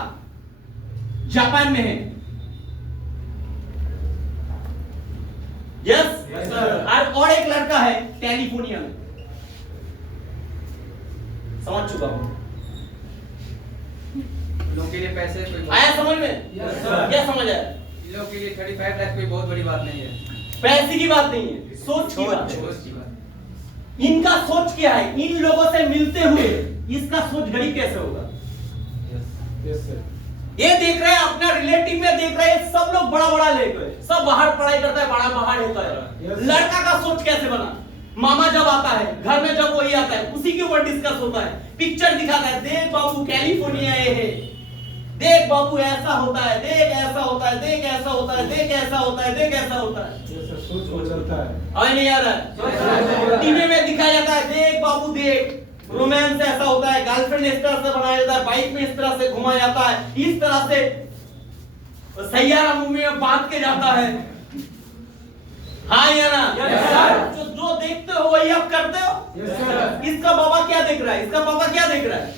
जापान में है। Yes sir. और एक लड़का है कैलिफोर्निया में। समझ चुका हूं। लोगों के लिए पैसे कोई आया समझ में? क्या समझ आया? लोगों के लिए 35 लाख कोई बहुत बड़ी बात नहीं है। पैसे की बात नहीं है, सोच की बात है। इनका सोच क्या है? इन लोगों से मिलते हुए इसका सोच गरीब कैसे होगा? ये देख रहे हैं अपना रिलेटिव में, देख रहे हैं सब लोग बड़ा लेके हैं, सब बाहर पढ़ाई करता है, बड़ा बाहर होता है। लड़का का सोच कैसे बना? मामा जब आता है घर में, जब वही आता है उसी के ऊपर डिस्कस होता है, पिक्चर दिखाता है, देख बाबू कैलिफोर्निया ये है, देख बाबू ऐसा होता है, देख ऐसा होता है, देख ऐसा होता है, देख ऐसा होता है, देख ऐसा होता है। सोच बदलता है। और नहीं आ रहा है? टीवी में दिखाया जाता है, देख बाबू देख, रोमांस ऐसा होता है, गर्लफ्रेंड इस तरह से बनाया जाता है, बाइक में इस तरह से घुमाया जाता है, इस तरह से सैयारा मूवी में बांध के जाता है। हाँ या ना? जो देखते हो वही आप करते हो। इसका पापा क्या देख रहा है? इसका पापा क्या देख रहा है?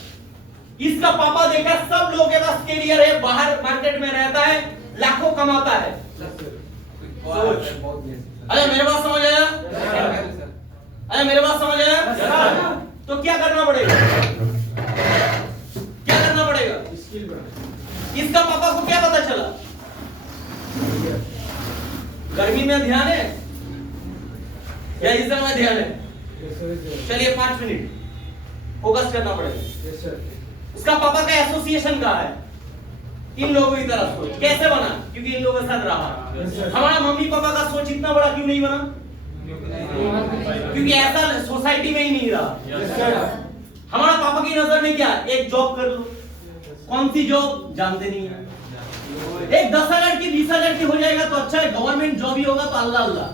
इसका पापा देखा सब लोगों के पास कैरियर है, बाहर मार्केट में रहता है, लाखों कमाता है। अरे मेरे बात समझ आया? अरे मेरे बात समझ आया? तो क्या करना पड़ेगा? क्या करना पड़ेगा? इसका पापा को क्या पता चला? गर्मी में ध्यान है या इस समय में ध्यान है? चलिए 5 मिनट फोकस करना पड़ेगा। उसका पापा का एसोसिएशन कहा है इन लोगों की तरफ सोच कैसे बना? क्योंकि इन लोगों के साथ रहा। हमारा मम्मी पापा का सोच इतना बड़ा क्यों नहीं बना? क्योंकि ऐसा सोसाइटी में ही नहीं रहा। हमारा पापा की नजर में क्या? एक जॉब कर लो, कौन सी जॉब जानते नहीं है। एक 10,000 की 20,000 की हो जाएगा तो अच्छा है, गवर्नमेंट जॉब ही होगा तो अल्लाह अल्लाह।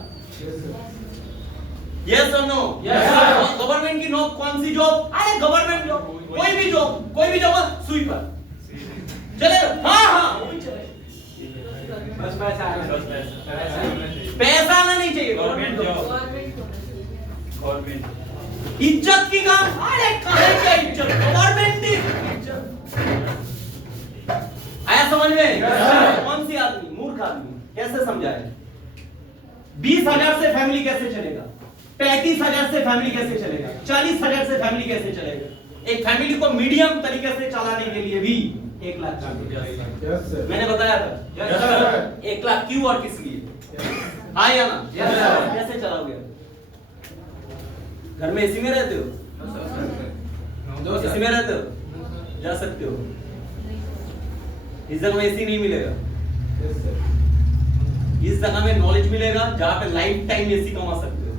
यस और नो? Yes sir. गवर्नमेंट की नौकरी कौन सी जॉब? अरे गवर्नमेंट जॉब, कोई भी जॉब स्वीपर चले। हाँ हाँ वही चले, बस पैसा पैसा आना नहीं चाहिए, गवर्नमेंट जॉब। गवर्नमेंट इज्जत की काम, अरे कहाँ क्या इज्जत, गवर्नमेंट की इज्जत। आया समझ में? कौन सी आदमी, मूर्ख आदमी कैसे समझाए? 20,000 से फैमिली कैसे चलेगा? 35,000 से फैमिली कैसे चलेगा? 40,000 से फैमिली कैसे चलेगा? एक फैमिली को मीडियम तरीके से चलाने के लिए भी 1 लाख चाहिए। मैंने बताया था 1 लाख क्यों और किस लिए? हाँ या ना? कैसे चलाओगे? घर में एसी में रहते हो? एसी में रहते हो? जा सकते हो? इस जगह में एसी नहीं मिलेगा, इस जगह में नॉलेज मिलेगा जहां पे लाइफ टाइम एसी कमा सकते हो।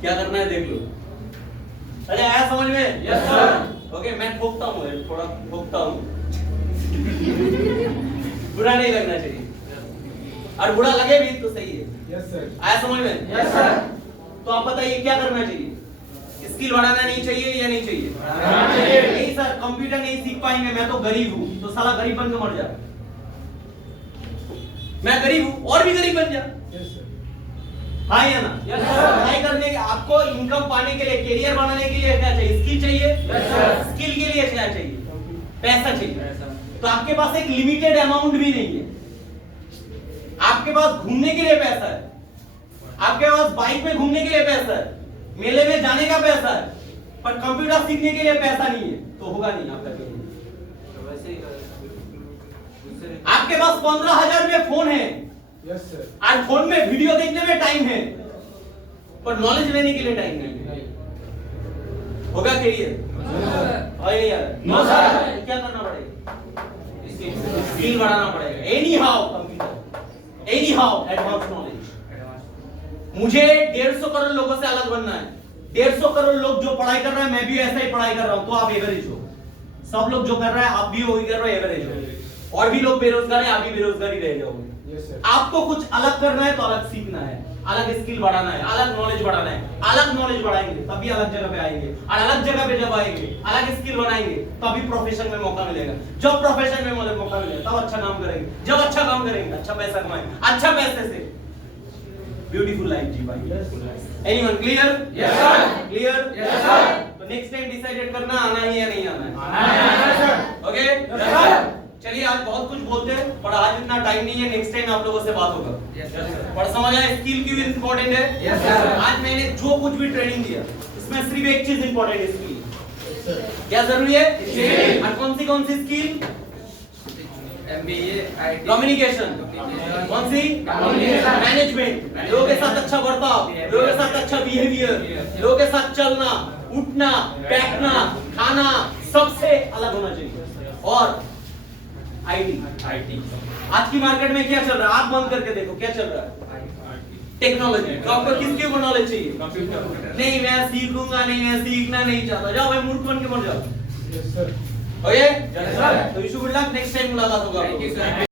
क्या करना है देख लो। अरे आया समझ में? Yes sir. ओके मैं ठोकता हूँ, थोड़ा ठोकता हूँ बुरा नहीं लगना चाहिए, और बुरा लगे भी तो सही है। Yes sir. आया समझ में? Yes sir. तो आप बताइए क्या करना चाहिए? स्किल बढ़ाना नहीं चाहिए या नहीं चाहिए? नहीं सर, कंप्यूटर नहीं सीख पाएंगे, मैं तो गरीब हूँ, तो साला गरीब बन के मर जा। मैं गरीब हूँ और भी गरीब बन जा। हाँ या ना? पढ़ाई करने के, आपको इनकम पाने के लिए, कैरियर बनाने के लिए क्या चाहिए? स्किल चाहिए। स्किल के लिए क्या चाहिए? पैसा चाहिए। तो आपके पास एक लिमिटेड अमाउंट भी नहीं है। आपके पास घूमने के लिए पैसा है, आपके पास बाइक में घूमने के लिए पैसा है, मेले में जाने का पैसा है, पर कंप्यूटर सीखने के लिए पैसा नहीं है, तो होगा नहीं आपका करियर। आपके पास 15,000 में फोन है, यस सर। आज फोन में वीडियो देखने में टाइम है, पर नॉलेज लेने के लिए टाइम नहीं है। होगा करियर? यार नो सर। क्या करना पड़ेगा? स्किल बढ़ाना पड़ेगा। Any how computer, any how advance knowledge. मुझे 150 करोड़ लोगों से अलग बनना है। 150 करोड़ लोग जो पढ़ाई कर रहे हैं, मैं भी ऐसा ही पढ़ाई कर रहा हूं, तो आप एवरेज हो। सब लोग जो कर रहे हैं आप भी वही कर रहे हो, एवरेज हो। और भी लोग बेरोजगार हैं, आप भी बेरोजगार ही रह जाओगे। आपको कुछ अलग करना है तो अलग सीखना है, अलग स्किल बढ़ाना है, अलग नॉलेज बढ़ाना है। अलग नॉलेज बढ़ाएंगे तभी अलग जगह पे आएंगे, और अलग जगह पे जब आएंगे, अलग स्किल बनाएंगे तभी प्रोफेशन में मौका मिलेगा। जब प्रोफेशन में मौका मिलेगा तब अच्छा काम करेंगे। जब अच्छा काम करेंगे अच्छा पैसा कमाएंगे, अच्छा पैसे से ब्यूटीफुल लाइफ जी भाई। Anyone clear? Yes sir. Clear? Yes sir. तो नेक्स्ट टाइम डिसाइडेड करना आना है या नहीं आना है। ओके चलिए, आज बहुत कुछ बोलते हैं पर आज इतना टाइम नहीं है, नेक्स्ट टाइम आप लोगों से बात होगा। पर समझ आया स्किल क्यों इंपॉर्टेंट है? Yes sir. आज मैंने जो कुछ भी ट्रेनिंग दिया इसमें सिर्फ एक चीज इंपॉर्टेंट है, स्किल। क्या जरूरी है? और कौन सी स्किल? MBA, IT, communication. कौन सी? कम्युनिकेशन। मैनेजमेंट, लोगों के साथ अच्छा बर्ताव, लोगों के साथ अच्छा बिहेवियर, लोगों के साथ चलना, उठना, बैठना, खाना सबसे अलग होना चाहिए। और IT। आज की मार्केट में क्या चल रहा है? आप बंद करके देखो क्या चल रहा है। टेक्नोलॉजी। तो आपको किसके ऊपर नॉलेज चाहिए? नहीं मैं सीखूंगा नहीं, मैं सीखना नहीं चाहता, जाओ भाई मूर्ख बन के मर जाओ। Yes sir. ओके तो wish you good luck, next time मुलाकात होगा। Thank you, sir.